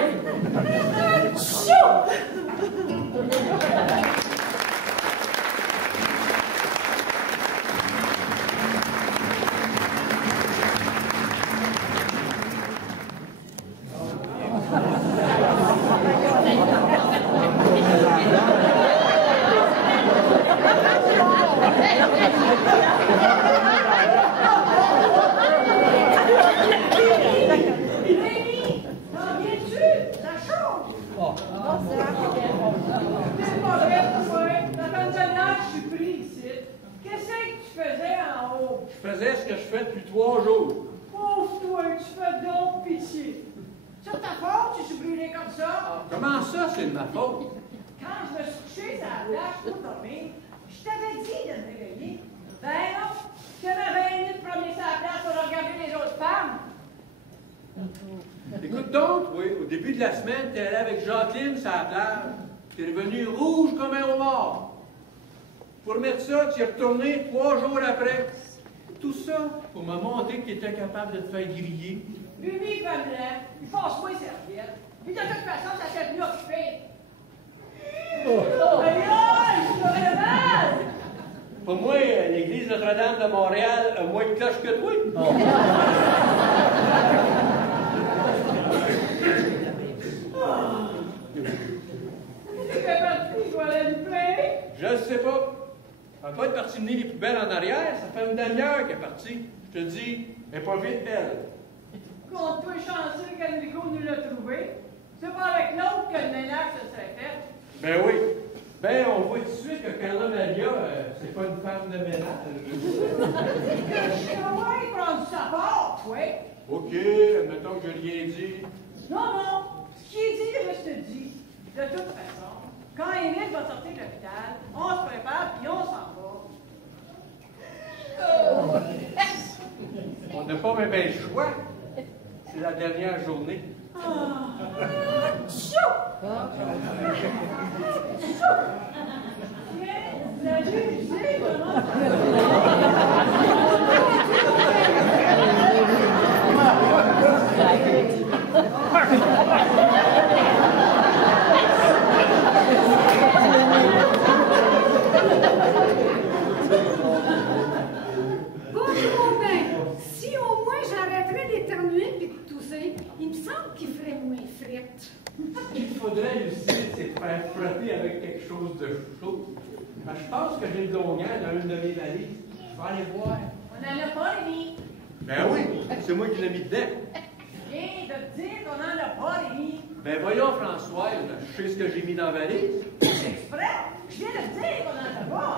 Je faisais ce que je fais depuis 3 jours. Pauvre toi, tu fais donc pitié. C'est ta faute si je suis brûlé comme ça. Comment ça, c'est de ma faute? Quand je me suis couché sur la plage pour dormir, je t'avais dit de me réveiller. Ben non, tu avais 20 minutes de promener sur la plage pour regarder les autres femmes. Écoute donc, oui, au début de la semaine, t'es allé avec Jacqueline sur la plage. T'es revenu rouge comme un homard. Pour remettre ça, tu es retourné 3 jours après. Tout ça pour me montrer que tu étais capable de te faire griller. Lui, il va me lève, il passe-moi une serviette. Puis de toute façon, ça s'est venu occupé. Aïe, aïe, je ferais mal! Pour moi, l'église Notre-Dame de Montréal a moins de cloches que toi. C'est que parti, je vais aller me plaindre. Je ne sais pas. Elle va pas être partie mener les poubelles en arrière. Ça fait une demi-heure qu'elle est partie. Je te dis, elle n'est pas vite, elle. Qu'on peut chancer qu'Enrico nous l'a trouvé. C'est pas avec l'autre que le ménage se serait fait. Ben oui. Ben, on voit tout de suite que Carla Maria, c'est pas une femme de ménage. Je vais prendre sa part, toi. OK, admettons que je rien dit. Non, non. Ce qui est dit reste dit. De toute façon, quand Émile va sortir de l'hôpital, on se prépare puis on s'en va. On n'a pas même le choix. C'est la dernière journée. Chou! Chou! La musée, comment Bonjour, ben, si au moins j'arrêterais d'éternuer et de tousser, il me semble qu'il ferait moins frite. Ce qu'il faudrait, Lucille, c'est de faire frotter avec quelque chose de chaud. Ben, je pense que j'ai le dongan dans une de mes valises. Je vais aller voir. On n'en a pas mis. Ben oui, c'est moi qui l'ai mis dedans. Je viens de te dire qu'on n'en a pas mis. Ben voyons, Françoise, je sais ce que j'ai mis dans la valise. Exprès? Je viens de te dire qu'on n'en a pas.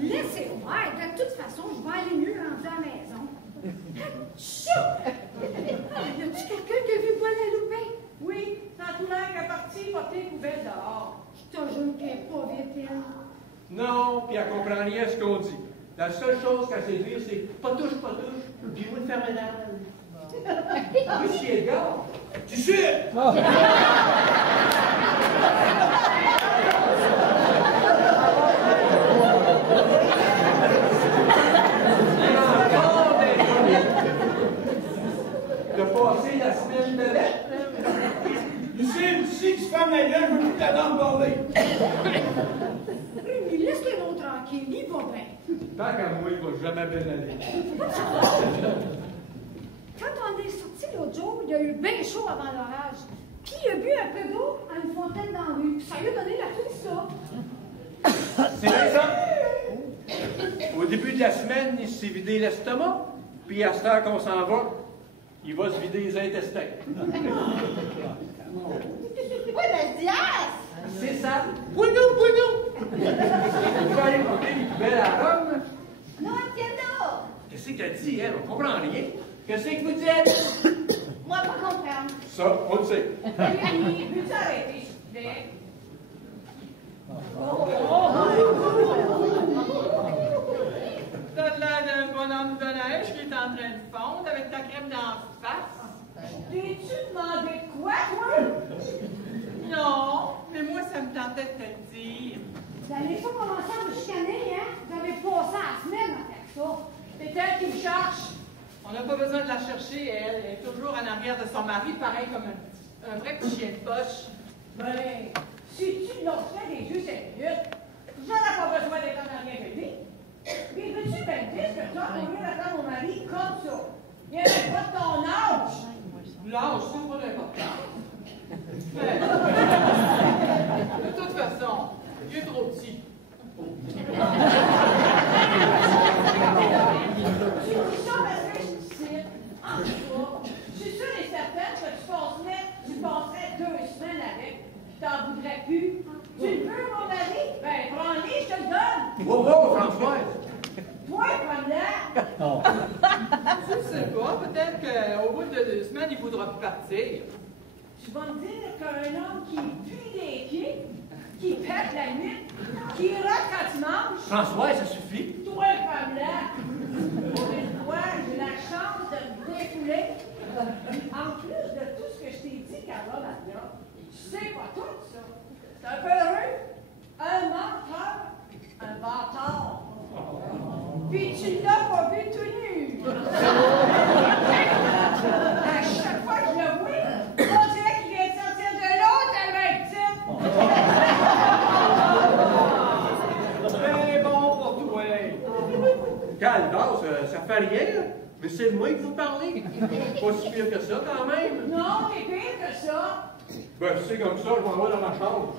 Laissez faire, de toute façon, je vais aller mieux rendu à la maison. Chou! Y a-tu quelqu'un qui a vu Guadalupe? Oui, sans tout l'air qu'elle est partie porter les poubelles dehors. Je te jure qu'elle est pas vite, elle. Non, puis elle comprend rien à ce qu'on dit. La seule chose qu'elle sait dire, c'est pas touche, puis où de faire ménage. Oui, si Edgar. Tu sais! De passer la semaine de lettres. Lucille, si tu fermes la gueule, je veux plus t'attendre parler. Rémi, laisse les noms tranquilles, il va bien. Tant qu'à moi, il va jamais bien aller. Quand on est sorti l'autre jour, il y a eu bien chaud avant l'orage. Puis il a bu un peu d'eau à une fontaine dans la rue. Ça lui a donné la toux, ça. C'est vrai, ça? Au début de la semaine, il s'est vidé l'estomac, puis à cette heure qu'on s'en va, il va se vider les intestins. Quoi, la diaz? C'est ça. Bounou! Il faut aller porter les poubelles à Rome. Non, entiendo. Qu'est-ce qu'elle dit, elle? On comprend rien. Qu'est-ce que vous dites? Moi, pas comprendre. Ça, on le sait. Rémi, peux-tu arrêter, s'il te plaît? T'as l'air d'un bonhomme de neige qui est en train de fondre avec ta crème d'en face. T'es-tu demandé de quoi, toi? Non, mais moi, ça me tentait de te le dire. Vous n'allez pas commencer à me chicaner, hein? Vous avez passé la semaine à faire ça. C'est elle qui me cherche. On n'a pas besoin de la chercher, elle. Elle est toujours en arrière de son mari, pareil comme un vrai petit chien de poche. Ben, si tu lançais des yeux 7 minutes, j'aurais pas besoin d'être en arrière de lui. Mais veux-tu bien dire que toi, on vient d'attendre mon mari comme ça? Il n'y avait pas de ton âge. L'âge, c'est pas d'important. De toute façon, il est trop petit. Tu dis ça parce que je suis ici. En tout cas, je suis sûre et certaine que tu passerais 2 semaines avec, puis t'en voudrais plus. Tu le veux, mon mari? Ben, prends-le, je te le donne. Wow, Françoise! Toi, prends-le. Je sais pas, peut-être qu'au bout de 2 semaines, il voudra plus partir. Tu vas me dire qu'un homme qui pue des pieds, qui pète la nuit, qui rote quand tu manges. Françoise, ça suffit. Toi, femme-là, pour une fois, j'ai la chance de me défouler. En plus de tout ce que je t'ai dit, Carla Maria, tu sais pas tout ça. C'est un peu heureux, un menteur, un bâtard. Puis tu l'as pas vu tout nu. À chaque fois que je le vois, on dirait qu'il vient de sortir de l'eau tellement petite. C'est bon pour toi. Calvasse, ça fait rien, là. Mais c'est de moi que vous parlez. Pas si pire que ça, quand même. Non, t'es pire que ça. Ben, c'est comme ça, je m'en vais dans ma chambre.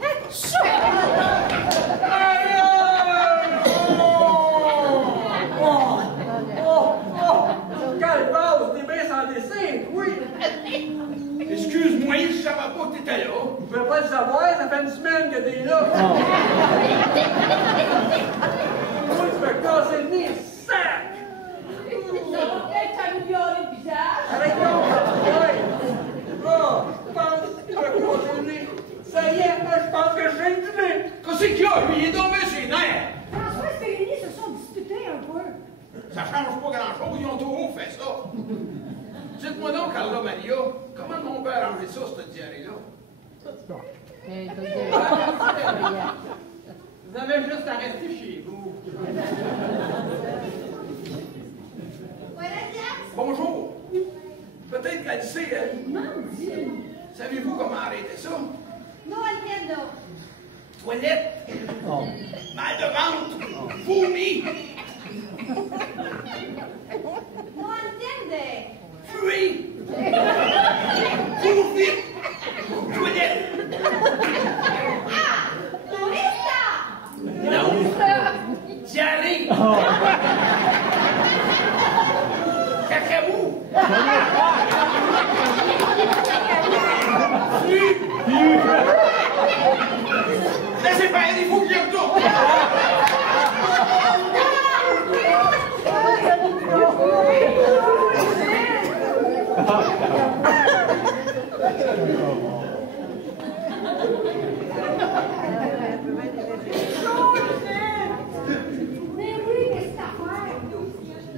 Calvasse, t'es bien sans dessin, oui! Excuse-moi, je je savais pas que t'étais là. Je pouvais pas le savoir, ça fait une semaine que t'es là. Moi, tu me casser le nez, sac! Ça va peut-être t'améliorer le visage. Avec ton ouais. Oh, je pense qu'il va casser le nez. Ça y est, moi, je pense que j'ai du nez. Qu'est-ce qu'il y a, lui? Il est tombé ses nerfs. François et Périni se sont disputés un peu. Ça change pas grand-chose, ils ont toujours fait ça. Dites-moi donc, Carla Maria, comment mon père a arrangé ça, cette diarrhée-là? Vous avez juste à rester chez vous. Bonjour. Peut-être qu'elle sait, elle. Savez-vous comment arrêter ça? No entiendo. Toilette. Mal de ventre. Vomi. No entiende. Fuir. Cours vite. Toilette. Ah! Turista! Non. Diarrhée. Cacabou. Laissez faire, il faut que j'y retourne. Mais oui, mais c'est affaire.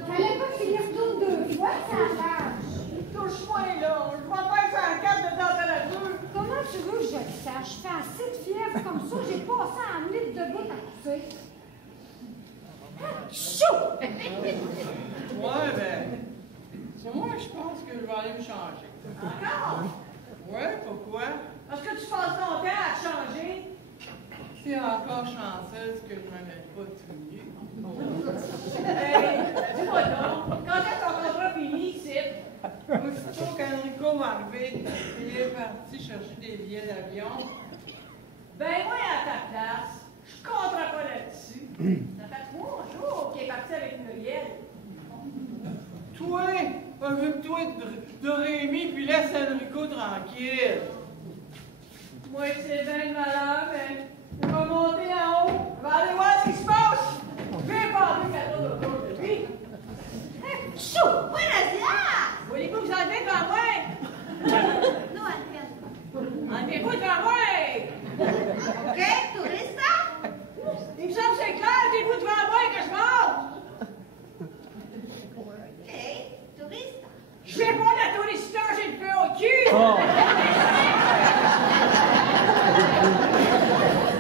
Fallait pas qu'il y retourne 2 fois, ça marche. Touche-moi là, je vais faire ça en carte de température. Comment tu veux que je le sache? Je fais assez de fièvre comme ça, j'ai passé en litre de gouttes à pousser. Chou! Ouais, ben. Moi, je pense que je vais aller me changer. Encore? Ouais, pourquoi? Parce que tu passes ton temps à changer. C'est encore chanceuse que je ne m'amène pas tout nu. Hey, dis-moi donc, quand est-ce ton contrat fini ici? Aussitôt qu'Enrico va arriver, il est parti chercher des billets d'avion. Ben moi, à ta place, je ne compterai pas là-dessus. Ça fait 3 jours qu'il est parti avec Muriel. Toi, occupe-toi de Rémi, puis laisse Enrico tranquille. Moi, c'est bien le malheur, mais je vais monter en haut. Je vais aller voir ce qui se passe. Je vais pas aller faire l'autre autour de lui. Chou! Buenos días! Voulez-vous que j'en vienne devant moi? No entiendo. Enlevez-vous devant moi! Ok, turista? Il me semble que c'est clair, enlevez-vous devant moi que je monte! Ok, turista. J'ai pas de tourista, j'ai le feu au cul!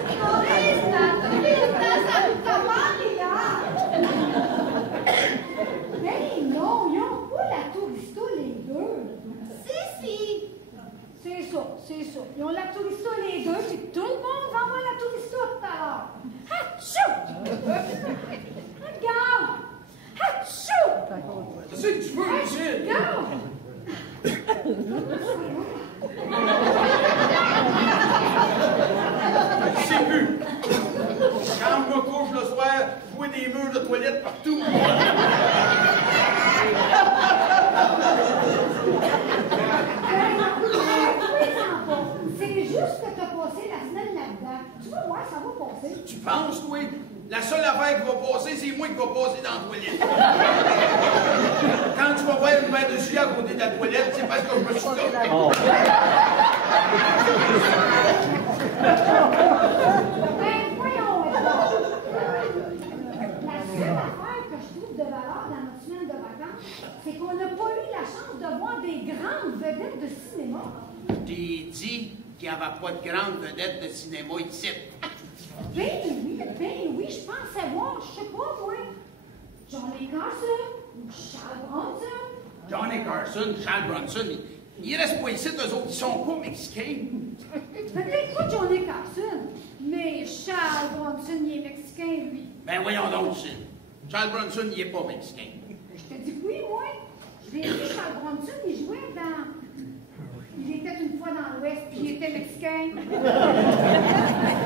Turista, Samaria. Mais non, ils n'ont pas la tourista les deux. Si. C'est ça. Ils ont la tourista les deux, puis tout le monde va avoir la tourista tout à l'heure. Hatchou! Regarde! Hatchou! Qu'est-ce que tu veux, Lucille? Regarde! Je sais plus. Quand je me couche le soir, je vois des murs de toilettes partout. C'est juste que tu as passé la semaine là-dedans. Tu vas voir, ça va passer. Tu penses, toi? La seule affaire qui va passer, c'est moi qui va passer dans la toilette. Quand tu vas voir une paire de souliers à côté de la toilette, c'est parce que je me suis là. Ben, voyons, alors. La seule affaire que je trouve de valeur dans notre semaine de vacances, c'est qu'on n'a pas eu la chance de voir des grandes vedettes de cinéma. T'es dit qu'il n'y avait pas de grande vedette de cinéma ici. Ben oui, je pensais voir, je sais pas, moi. Johnny Carson ou Charles Bronson. Johnny Carson, Charles Bronson, ils restent pas ici, eux autres, ils sont pas mexicains. Peut-être pas Johnny Carson, mais Charles Bronson, il est mexicain, lui. Ben voyons donc, Lucille. Charles Bronson, il est pas mexicain. Je te dis que oui, moi. Je l'ai vu, Charles Bronson, il jouait dans... Il était une fois dans l'Ouest, puis il était mexicain.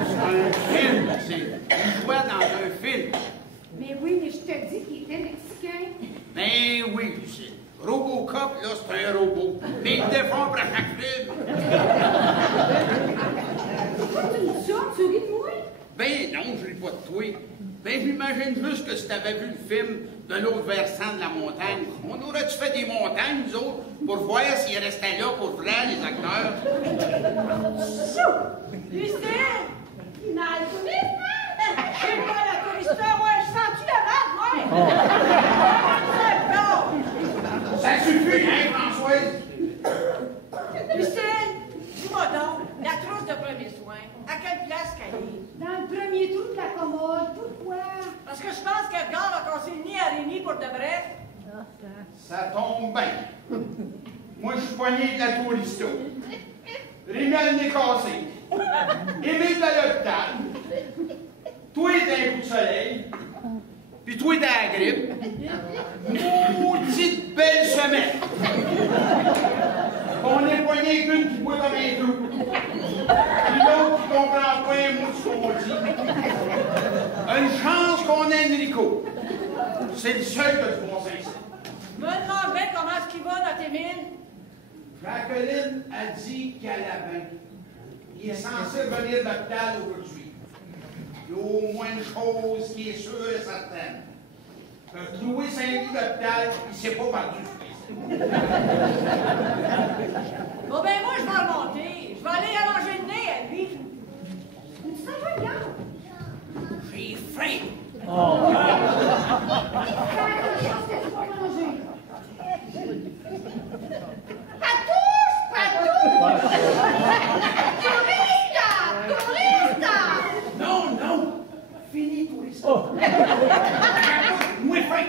C'est un film, Lucille. Il jouait dans un film. Mais oui, mais je te dis qu'il était mexicain. Ben oui, Lucille. Robocop, là, c'est un robot. Mais il défend à chaque film. Pourquoi tu me dis ça? Tu ris de moi? Ben non, je ris pas de toi. Ben j'imagine juste que si t'avais vu le film de l'autre versant de la montagne, on aurait-tu fait des montagnes, nous autres, pour voir s'ils restaient là pour vrai, les acteurs? Lucille! Il m'a le touriste, hein? C'est moi la touriste, moi, je sens-tu la rate, moi? Ça suffit, hein, Françoise? Lucille, dis-moi donc, la trousse de premiers soins, à quelle place qu'elle est? Dans le premier trou de la commode. Pourquoi? Parce que je pense que le gars va casser le nid à Rémi pour de vrai. Ça tombe bien. Moi, je suis poigné de la touriste. Rémi a le nez cassé. Émile à l'hôpital. Toi, t'as un coup de soleil. Puis toi, t'as la grippe. Maudite belle semaine. On est poigné qu'une qui boit comme un trou. Puis l'autre qui comprend pas un mot de ce qu'on dit. Une chance qu'on ait Enrico. C'est le seul de ce bon sens. Me demande bien comment est-ce qu'il va, notre Émile. Jacqueline a dit qu'elle a bien. Il est censé venir de l'hôpital aujourd'hui. Il y a au moins une chose qui est sûre et certaine. Louis Saint-Louis de l'hôpital, il ne s'est pas battu. Bon, ben moi, je vais remonter. Je vais aller allonger le nez à lui. Tu t'en vas, regarde. J'ai faim. Fais attention ce que tu vas manger. Patouche, patouche! Tourista, tourista! Non, non! Fini, touriste. Moi, faim.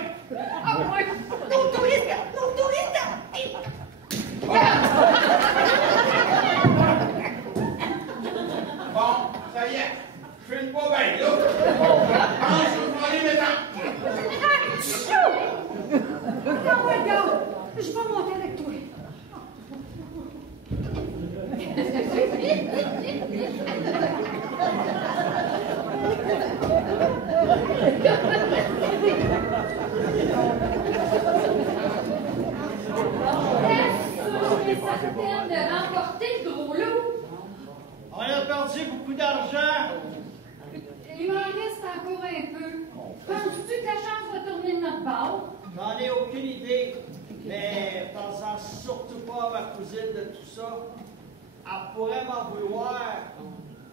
Ah, ouais. Non, tourista, non, tourista! Bon, ça y est. Je fais pas bien, là. Pense que je vais aller maintenant. Non, regarde. Je vais monter avec toi. Certaine de remporter le gros lot. On a perdu beaucoup d'argent. Il m'en reste encore un peu. Penses-tu que la chance va tourner de notre bord? J'en ai aucune idée. Mais pensant surtout pas à ma cousine de tout ça. Elle pourrait m'en vouloir.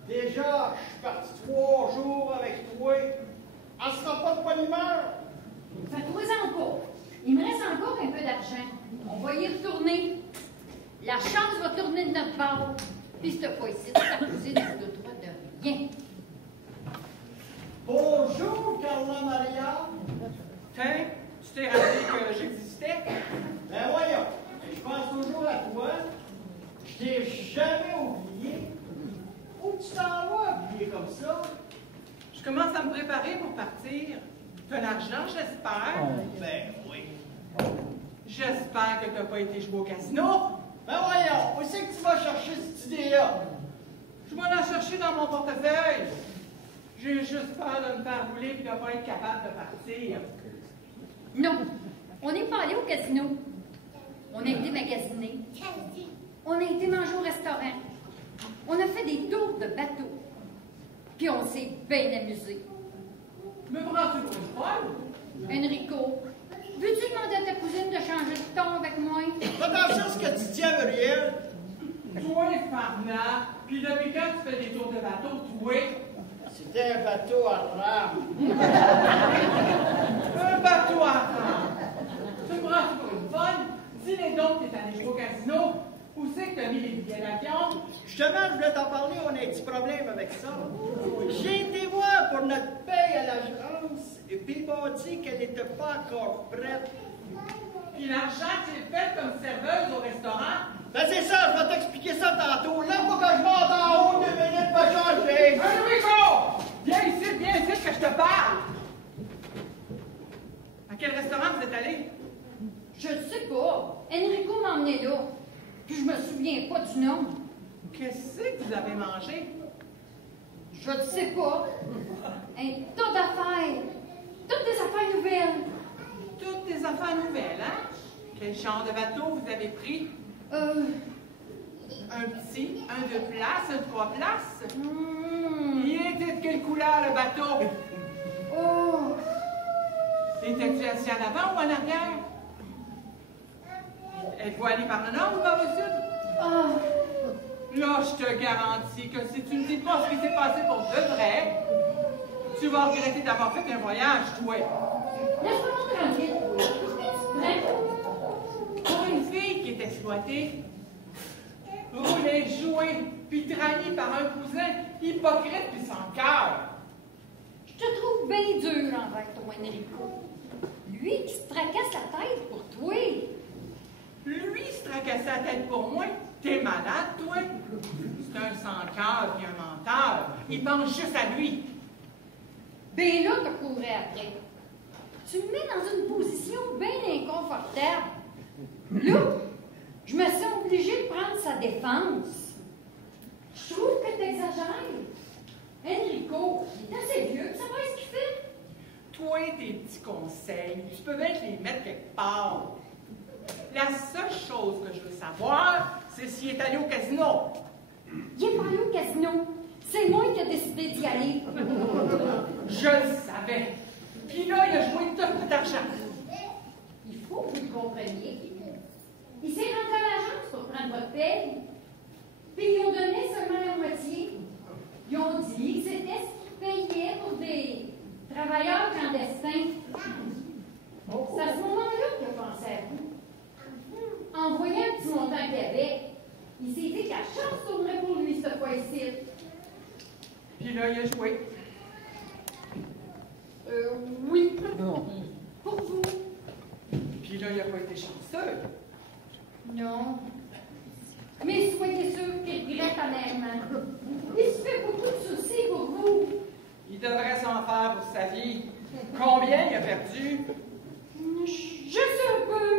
Déjà, je suis parti 3 jours avec toi. Elle sera pas de bonne humeur. Fais-toi-en pas. Il me reste encore un peu d'argent. On va y retourner. La chance va tourner de notre bord. Puis cette fois-ci, ta cousine n'a le droit de rien. Bonjour, Carla Maria. Tiens, tu t'es rappelé que j'existais? Ben voyons, je pense toujours à toi. Je t'ai jamais oublié. Où tu t'en vas habillé comme ça? Je commence à me préparer pour partir. T'as l'argent, j'espère? Ben oui. J'espère que t'as pas été jouer au casino. Ben voyons, où c'est que tu vas chercher cette idée-là? Je vais la chercher dans mon portefeuille. J'ai juste peur de me faire rouler et de ne pas être capable de partir. Non, on n'est pas allé au casino. On a été magasiner. On a été manger au restaurant. On a fait des tours de bateau. Puis on s'est bien amusé. Me prends-tu pour une folle? Enrico, veux-tu demander à ta cousine de changer de ton avec moi? Attention à ce que tu dis à Muriel. Toi, Farna, puis depuis quand tu fais des tours de bateau, toi? C'était un bateau à rame. Un bateau à rame. Tu me prends pour une folle? Dis-les donc que t'es allé jouer au casino. Où c'est que t'as mis les billets d'avion? Justement, je voulais t'en parler, on a un petit problème avec ça. J'ai été voir pour notre paye à l'agence, et puis ils m'ont dit qu'elle n'était pas encore prête. Puis l'argent que j'ai fait comme serveuse au restaurant? Ben c'est ça, je vais t'expliquer ça tantôt. Là, faut que je monte en haut 2 minutes pour changer. Enrico! Viens ici que je te parle! À quel restaurant vous êtes allé? Je ne sais pas. Enrico m'a emmené là. Puis je me souviens pas du nom. Qu'est-ce que vous avez mangé? Je ne sais pas. Un tas d'affaires. Toutes des affaires nouvelles. Toutes des affaires nouvelles, hein? Quel genre de bateau vous avez pris? Un Un petit, un 2 places, un 3 places. Il était de quelle couleur, le bateau? Oh! Était-tu assis en avant ou en arrière? Êtes-vous allé par le nord ou par le sud? Là, je te garantis que si tu ne dis pas ce qui s'est passé pour de vrai, tu vas regretter d'avoir fait un voyage, toi. Laisse-moi tranquille. Pour une fille qui est exploitée, roulée, jouée, puis trahie par un cousin hypocrite puis sans cœur. Je te trouve bien dur envers toi, Enrico. Lui qui se tracasse la tête pour toi. Lui se tracasse la tête pour moi. T'es malade, toi? C'est un sans-cœur puis un menteur. Il pense juste à lui. Ben là, te courais après. Tu me mets dans une position bien inconfortable. Là, je me sens obligée de prendre sa défense. Je trouve que t'exagères. Enrico, il est assez vieux, ça va ce qu'il fait. Toi, tes petits conseils, tu peux bien les mettre quelque part. La seule chose que je veux savoir, c'est s'il est allé au casino. Il est pas allé au casino. C'est moi qui ai décidé d'y aller. Je le savais. Puis là, il a joué tout notre argent. Il faut que vous le compreniez. Il s'est rendu à l'agence pour prendre votre paye. Puis ils ont donné seulement la moitié. Ils ont dit que c'était ce qu'ils payaient pour des travailleurs clandestins. C'est à ce moment-là qu'il a pensé à vous. En voyant le petit montant qu'il y avait, il s'est dit que la chance tournerait pour lui cette fois-ci. Puis là, il a joué. Oui. Pour vous. Puis là, il n'a pas été chanceux. Non. Mais soyez sûr qu'il regrette amèrement. Il se fait beaucoup de soucis pour vous. Il devrait s'en faire pour sa vie. Combien il a perdu? Je sais un peu.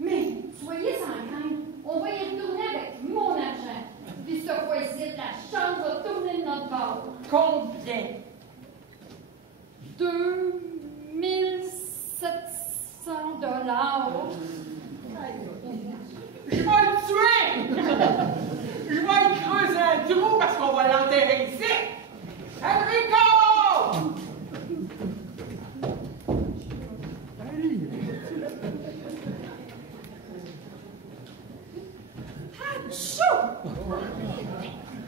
Mais soyez sans crainte. On va y retourner avec mon argent. Puis cette fois-ci, la chance va tourner de notre bord. Combien? 2700 $. Je vais le tuer! Je vais y creuser un trou parce qu'on va l'enterrer ici! Enrico!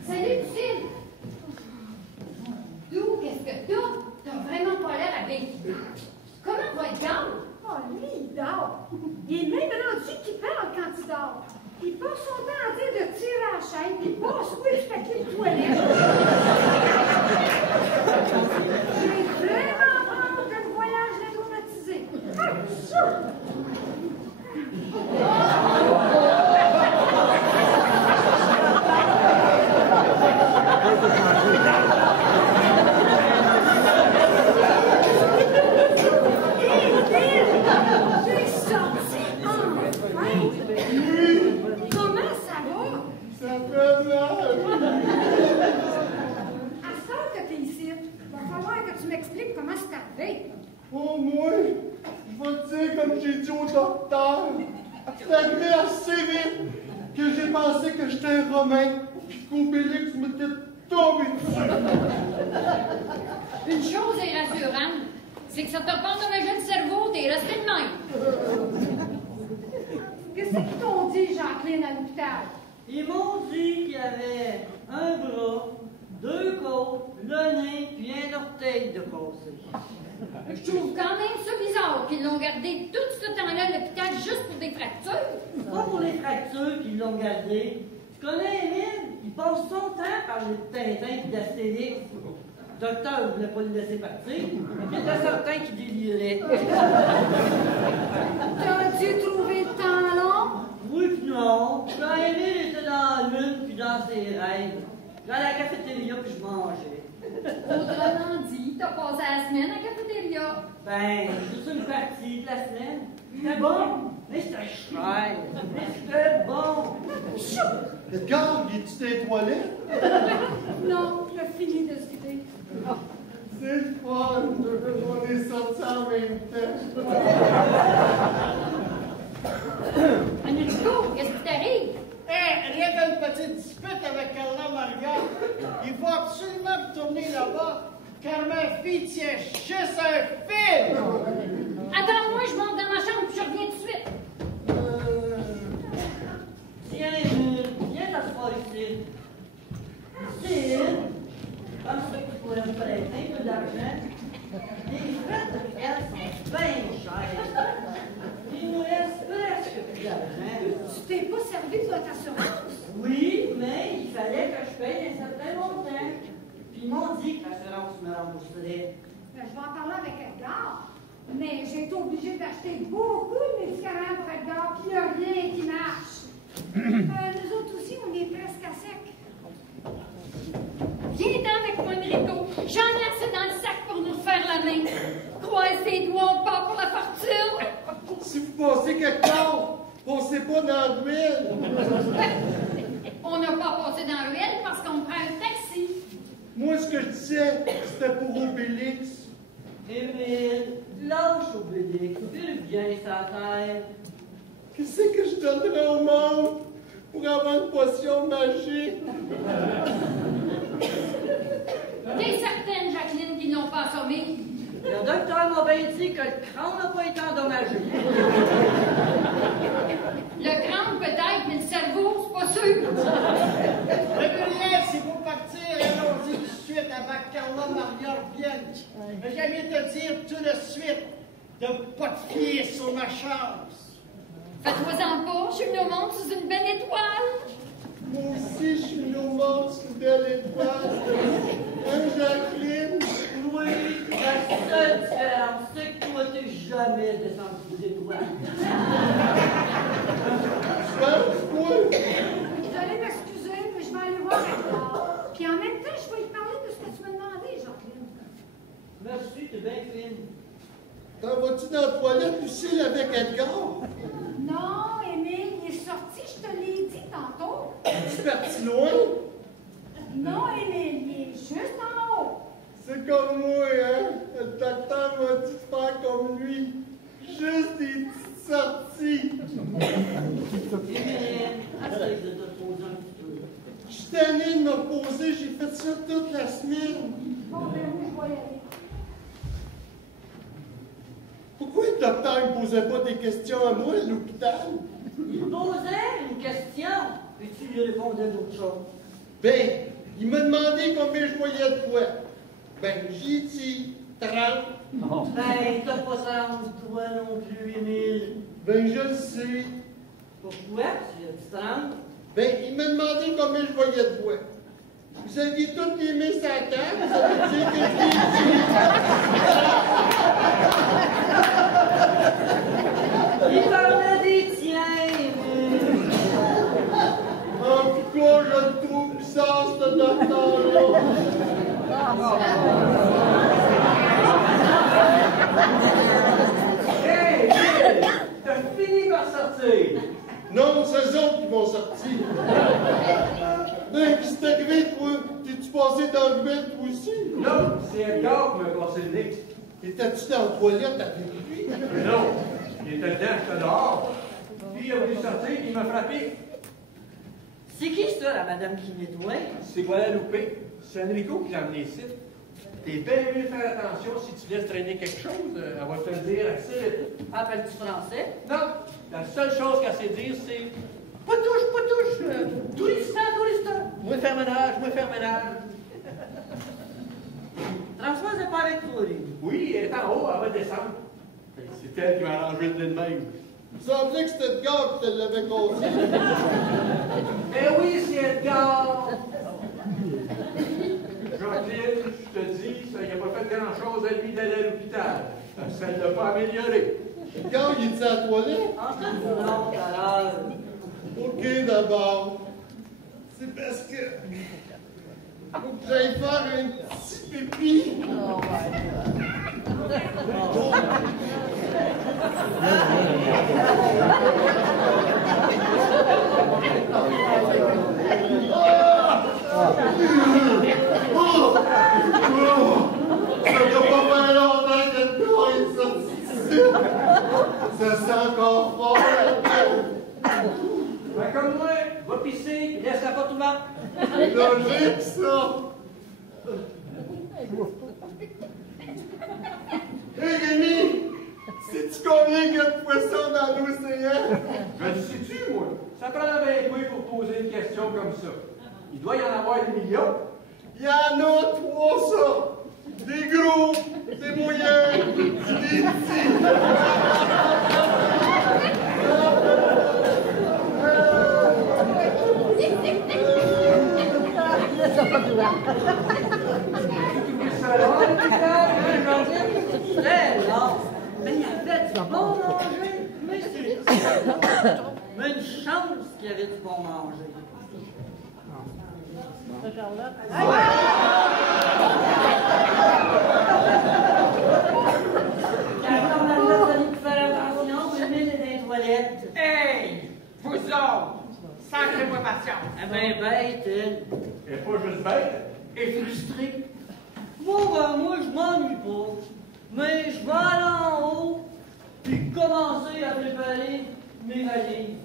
Salut, Lucille! D'où, qu'est-ce que t'as? T'as vraiment pas l'air à bien. Comment va être Gall? Oh, lui, il dort. Il est même rendu qu'il parle quand il dort. Il passe son temps à dire de tirer à la chaîne, puis il passe où le papier de toilette. J'ai vraiment hâte que le voyage l'ait traumatisé. J'ai sorti enfin! Comment ça va? Ça fait mal! À ce temps que t'es ici, il va falloir que tu m'expliques comment c'est arrivé. Oh, moi, je vais te dire comme j'ai dit au docteur. C'est arrivé assez vite que j'ai pensé que j'étais un Romain, puis qu'Obélix m'était tombé dessus. Une chose est rassurante, c'est que ça t'a pas endommagé le cerveau, t'es resté de même. Qu'est-ce qu'ils t'ont dit, Jacqueline, à l'hôpital? Ils m'ont dit qu'il y avait un bras, 2 côtes, le nez, puis un orteil de cassé. Je trouve quand même ça bizarre qu'ils l'ont gardé tout ce temps-là à l'hôpital juste pour des fractures. C'est pas pour les fractures qu'ils l'ont gardé. Tu connais Émile? Il passe son temps à parler de Tintin et d'Astérix. Le docteur ne voulait pas le laisser partir. Il était certain qu'il délirait. T'as dû trouver le temps long? Oui puis non. Quand Émile était dans la lune puis dans ses rêves, j'allais à la cafétéria puis je mangeais. Autrement dit, t'as passé la semaine à la cafétéria. Ben, juste une partie de la semaine. C'était bon, mais c'était cher. Mais c'était bon. Edgar, il est-tu des toilettes? Non, j'ai fini de se vider. C'est le fun, on est sortis en même temps. Enrico, qu'est-ce qui t'arrive? Rien une petite dispute avec Carla Maria. Il faut absolument retourner là-bas, car ma fille tient juste un film. Attends-moi, je monte dans ma chambre, puis je reviens tout de suite. Tiens, viens t'asseoir ici. Ici, comme ça que tu pourrais me prêter un peu d'argent. Les frais de fête sont bien chers. Il nous reste presque plus d'argent. Tu t'es pas servi de votre assurance? Oui, mais il fallait que je paye un certain montant. Puis ils m'ont dit que l'assurance me rembourserait. Ben, je vais en parler avec Edgar. Mais j'ai été obligée d'acheter beaucoup de médicaments pour Edgar, puis il n'y a rien qui marche. Nous autres aussi, on est presque à sec. Viens-t'en avec moi, Enrico. J'en ai assez dans le sac pour nous faire la main. Croise tes doigts, on part pour la fortune. Si vous passez quelque part, passez pas dans la ruelle. On n'a pas passé dans la ruelle parce qu'on prend un taxi. Moi, ce que je disais, c'était pour Obélix. Émile, lâche Obélix, puis reviens sa terre. Qu'est-ce que je donnerais au monde pour avoir une potion magique? T'es certaine, Jacqueline, qu'ils n'ont pas assommé? Le docteur m'a bien dit que le crâne n'a pas été endommagé. Le crâne peut-être, mais le cerveau, c'est pas sûr. Gabriel, si vous partir, allons-y tout de suite avant que Carla Maria revienne. Mais j'aime te dire tout de suite de ne pas te fier sur ma chance. Fais-toi-en pas, je suis venue au monde sous une belle étoile. Moi aussi, je suis venu au monde sous une belle étoile. Hein, Jacqueline? Oui, la seule différence, c'est que toi, t'es jamais descendu des étoiles. Quoi? Vous allez m'excuser, mais je vais aller voir Edgar. Puis en même temps, je vais lui parler de ce que tu m'as demandé, Jacqueline. Merci, t'es bien fine. T'en vas-tu dans la toilette, Lucille, avec Edgar? Non, Émile, il est sorti, je te l'ai dit tantôt. Tu es parti loin? Non, Émile, il est juste en haut. C'est comme moi, hein? Le docteur m'a dit de faire comme lui. Juste des petites sorties. Émile, essaye de te poser un petit peu. Je suis tanné de me reposer, j'ai fait ça toute la semaine. Bon, ben oui, je vais y aller. Pourquoi le docteur ne posait pas des questions à moi à l'hôpital? Il posait une question, et tu lui répondais d'autre chose. Ben, il m'a demandé combien je voyais de quoi. Ben, j'ai dit 30. Ben, t'as pas ça entre toi non plus, Émile. Ben, je le sais. Pourquoi tu as dit 30? Ben, il m'a demandé combien je voyais de quoi. Vous aviez toutes les mains sur la table, ça veut dire que je l'ai dit. Il parlait des tiens, Émile. En tout cas, je le trouve bizarre, ce docteur-là. Hey, t'as fini par sortir. Non, c'est eux autres qui vont sortir. Ben, qu'est-ce qui t'est arrivé, toi? T'es-tu passé dans le ruelle, toi aussi? Non, c'est Edgar qui m'a cassé le nez. Étais-tu dans la toilette avec lui? Non, il était dedans, j'étais dehors. Puis il a voulu sortir, puis il m'a frappé. C'est qui ça, la madame qui nettoie? C'est Guadalupe. C'est Enrico qui l'a amené ici. T'es bien mieux de faire attention si tu laisses traîner quelque chose. Elle va te le dire assez vite. Appelles-tu français? Non, la seule chose qu'elle sait dire, c'est pas touche, touristan. Moi faire ménage. Françoise n'est pas avec toi, lui. Oui, elle est en haut, elle va descendre. C'est elle qui m'a arrangé le nez de même. Il me semblait que c'était Edgar qui te l'avait cassé. Eh oui, c'est Edgar! Jacqueline, je te dis, ça n'a pas fait grand-chose à lui d'aller à l'hôpital. Ça ne l'a pas amélioré. Edgar, il est à la toilette? Non, tout à l'heure. OK, d'abord. C'est parce que... faut que j'aille faire un petit pipi. Oh, Ça doit pas faire longtemps que le corps est sorti d'ici. Ça sent encore fort là-dedans. Ben, comme moi, va pisser, laisse la porte ouverte. C'est logique, ça. Hé, Rémi, sais-tu combien il y a de poissons dans l'océan? Je le sais-tu, moi? Ça prend bien toi pour poser une question comme ça. Il doit y en avoir des millions. Il y en a 300. Des gros, des moyens, des petits. Mais il y avait du bon manger. Mais c'est mais une chance qu'il y avait du bon manger. Car on a fallu faire attention, Émile est dans les toilettes. Hey! Vous autres! Sacrez-moi patience! Eh ben, bête, elle. Elle est pas juste bête, elle est frustrée. Bon, ben, moi, je m'ennuie pas. Mais je vais aller en haut, puis commencer à préparer mes valises.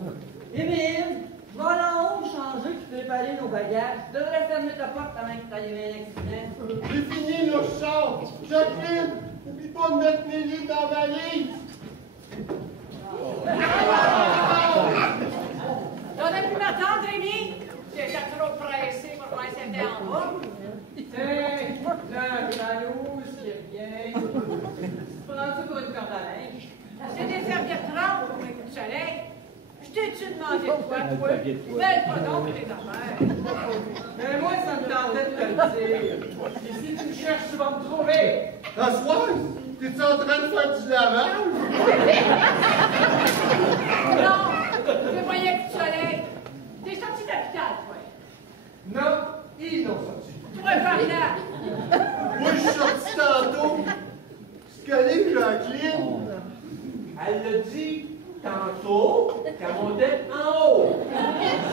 Émile, je vais aller en haut changer puis préparer nos bagages. Je devrais fermer ta porte avant que tu ailles un accident. J'ai fini le char. Jacqueline, n'oublie pas de mettre mes livres dans la valise. T'aurais pu m'attendre, Rémi? J'étais trop pressé pour voir si c'était en bas. Hey! La jalouse qui revient. Prends-tu pour une corde à linge? C'est des serviettes trempes pour mes coups de soleil. Je t'ai-tu demandé de quoi, toi? Mêle pas donc tes affaires. Mais moi, ça me tentait de te le dire. Et si tu me cherches, tu vas me trouver. À soir, t'es-tu en train de faire du lavage? Non, je voyais coups de soleil. T'es sorti de l'hôpital, toi. Non, ils l'ont sorti. Tu vas faire là. Moi, je suis sorti tantôt. C'est qu'elle Jacqueline. Elle l'a dit tantôt qu'elle montait en haut.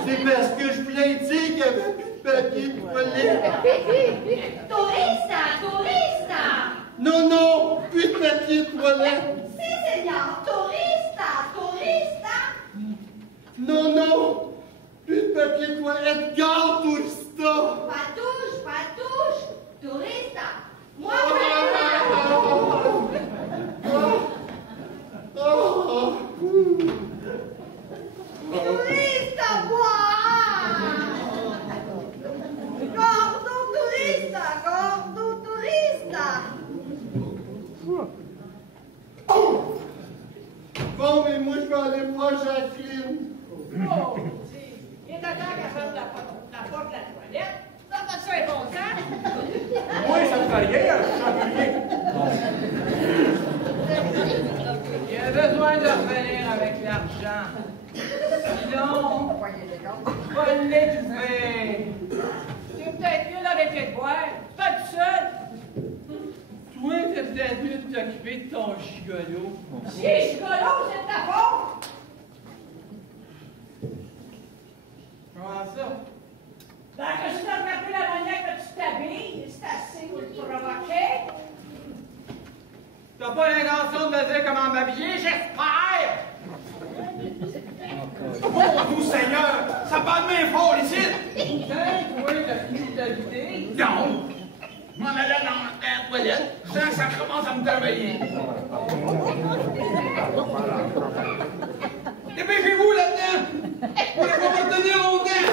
C'est parce que je voulais dire qu'il n'y avait plus de papier de toilette. Tourista, tourista. Non, non, plus de papier de toilette. Si, señor, tourista, tourista. Non, non, plus de papier de toilette. Garde tout ça. Patouche, patouche, tourista. Moi, Turista, gordo turista, gordo turista. Bon, mais moi, je vais aller voir Jacqueline. Oh, il est temps qu'elle ferme la porte de la toilette. Ça va-tu un bon temps? Moi, ça me fait rien, je change rien. Il y a besoin de revenir avec l'argent. Sinon, va l'étouffer. C'est peut-être mieux d'arrêter de boire. Tu pas tout seul. Toi, t'es peut-être mieux de t'occuper de ton gigolo. Si je suis golo, c'est de ta faute. Comment ça? Ben, que je t'ai rappelé la manière que tu t'habilles, c'est assez pour te provoquer. T'as pas l'intention de me dire comment m'habiller, j'espère! Bon Dieu Seigneur, ça parle bien fort ici! Tiens, toi, t'as fini de t'habiller? Non! Je m'en allais dans la toilette, je sens que ça commence à me travailler. Dépêchez-vous là-dedans! Vous ne pouvez pas me tenir longtemps!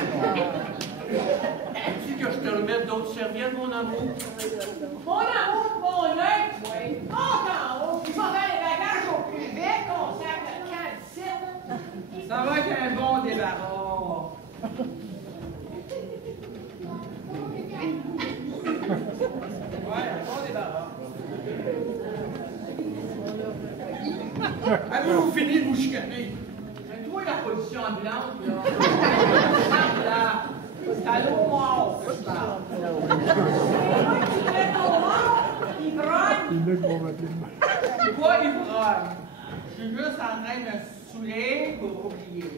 Veux-tu que je te remette d'autres serviettes, mon amour? Mon amour, mon œil, oui. Monte en haut, puis va faire les bagages au plus vite, qu'on sert le camp d'ici. Ça va être un bon débarras. Ouais, un bon débarras. Avez-vous fini de vous chicaner? Mais toi, la position ambulante, là. Là. C'est à l'eau mort que je parle. Tu mets ton mort, il brogne. C'est quoi, il brogne? Je suis juste en train de me saouler pour oublier.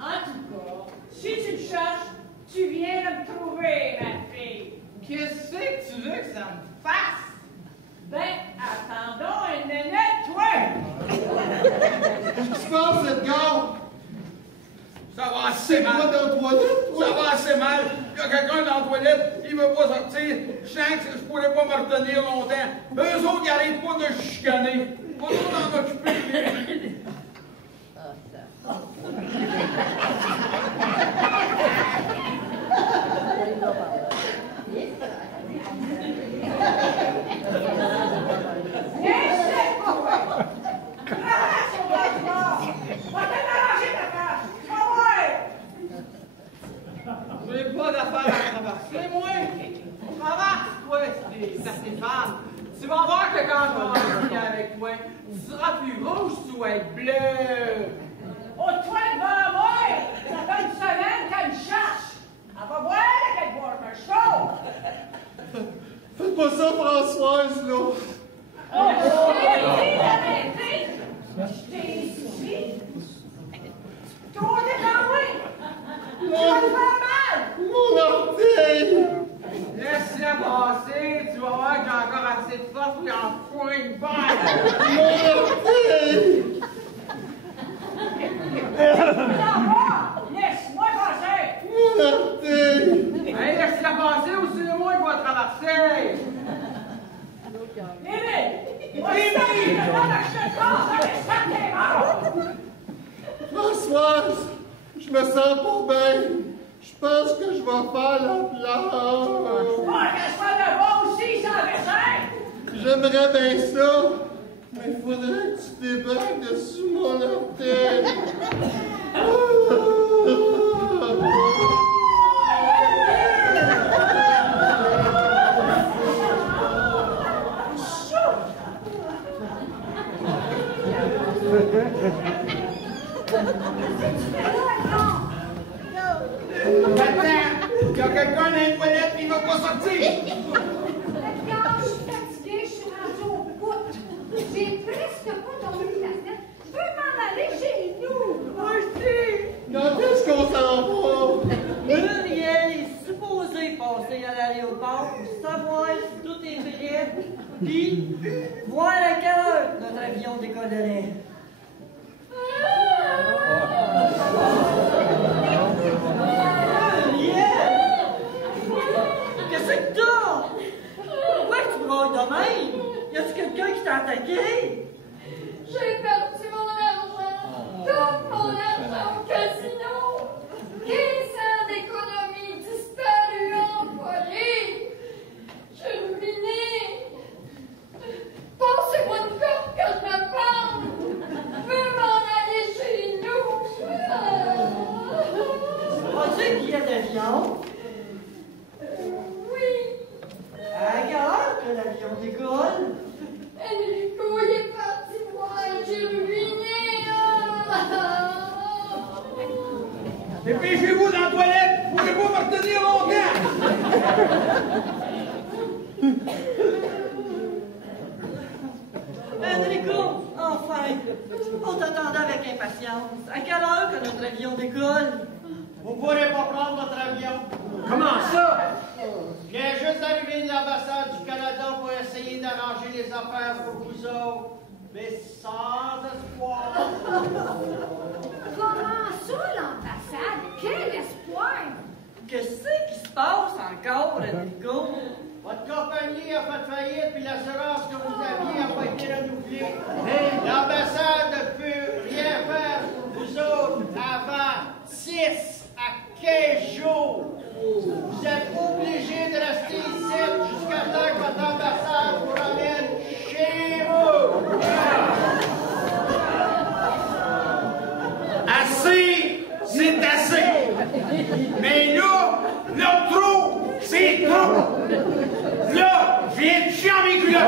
En tout cas, si tu le cherches, tu viens de me trouver, ma fille. Qu'est-ce que tu veux que ça me fasse? Ben, attendons une minute, toi. Qu'est-ce qui se passe, Edgar? Ça va assez mal. C'est quoi dans la toilette, toi? Ça va assez mal. Il y a quelqu'un dans la toilette, il veut pas sortir. Je sens que je pourrais pas me retenir longtemps. Eux autres, ils arrêtent pas de chicaner. Pas trop d'en occuper. J'ai pas d'affaire à traverser, moi. Traverse, toi, ces femmes. Tu vas voir que quand je vais en venir avec toi, tu seras plus rouge, tu vas être bleu. Oh, toi, devant moi! Ça fait une semaine qu'elle me cherche! Elle va voir qu'elle boit un chaud! Faites pas ça, Françoise, là! Oh, je t'ai dit d'arrêter! Je t'ai dit! Toi, t'es envoyé! Tu vas te faire mal! Mon orteil! Laisse-la passer, tu vas voir que j'ai encore assez de force pour en fouiller une balle. Mon orteil! Laisse-moi passer! Mon orteil! Hey, laisse-la passer ou c'est moi qui va traverser! Françoise, je me sens pas bien. Je pense que je vais faire la plage. Qu'elle soit de bon aussi, sans dessin! J'aimerais bien ça, mais il faudrait que tu débarques dessus mon orteil. Attends, il y a quelqu'un dans les toilettes qui ne veut pas sortir. Quand je suis fatiguée, je suis rendue au bout. J'ai presque pas dormi la tête. Je veux m'en aller chez nous. Moi aussi. Quand est-ce qu'on s'en va? Muriel est supposée passer à l'aéroport pour savoir si tout est vrai, puis voir à quelle heure notre avion décollerait. Qu'est-ce que t'as? Pourquoi tu brailles de même? Y a-tu quelqu'un qui t'a attaqué? J'ai perdu mon argent. Tout mon argent au casino. 15 ans d'économie disparu en folie. Je suis ruinée. Passez-moi une corde que je me pende. Je veux m'en aller chez nous. As-tu un billet d'avion? Oui. À quelle heure que l'avion décolle? Enrico, il est parti voir. J'ai ruiné. Dépêchez-vous dans la toilette, vous ne pouvez pas me retenir longtemps. Enrico, enfin! On t'attendait avec impatience. À quelle heure que notre avion décolle? Vous ne pourrez pas prendre votre avion. Comment ça? Je viens juste d'arriver de l'ambassade du Canada pour essayer d'arranger les affaires pour vous autres. Mais sans espoir. Comment ça, l'ambassade? Quel espoir! Qu'est-ce qui se passe encore, Enrico? Votre compagnie a fait faillite, puis l'assurance que vous aviez n'a pas été renouvelée. L'ambassade ne peut rien faire pour vous autres avant 6 à 15 jours. Vous êtes obligés de rester ici jusqu'à temps que votre ambassade vous ramène chez vous. Assez, c'est assez. Mais là, trop, c'est trop. Là, je viens de chier en mes culottes.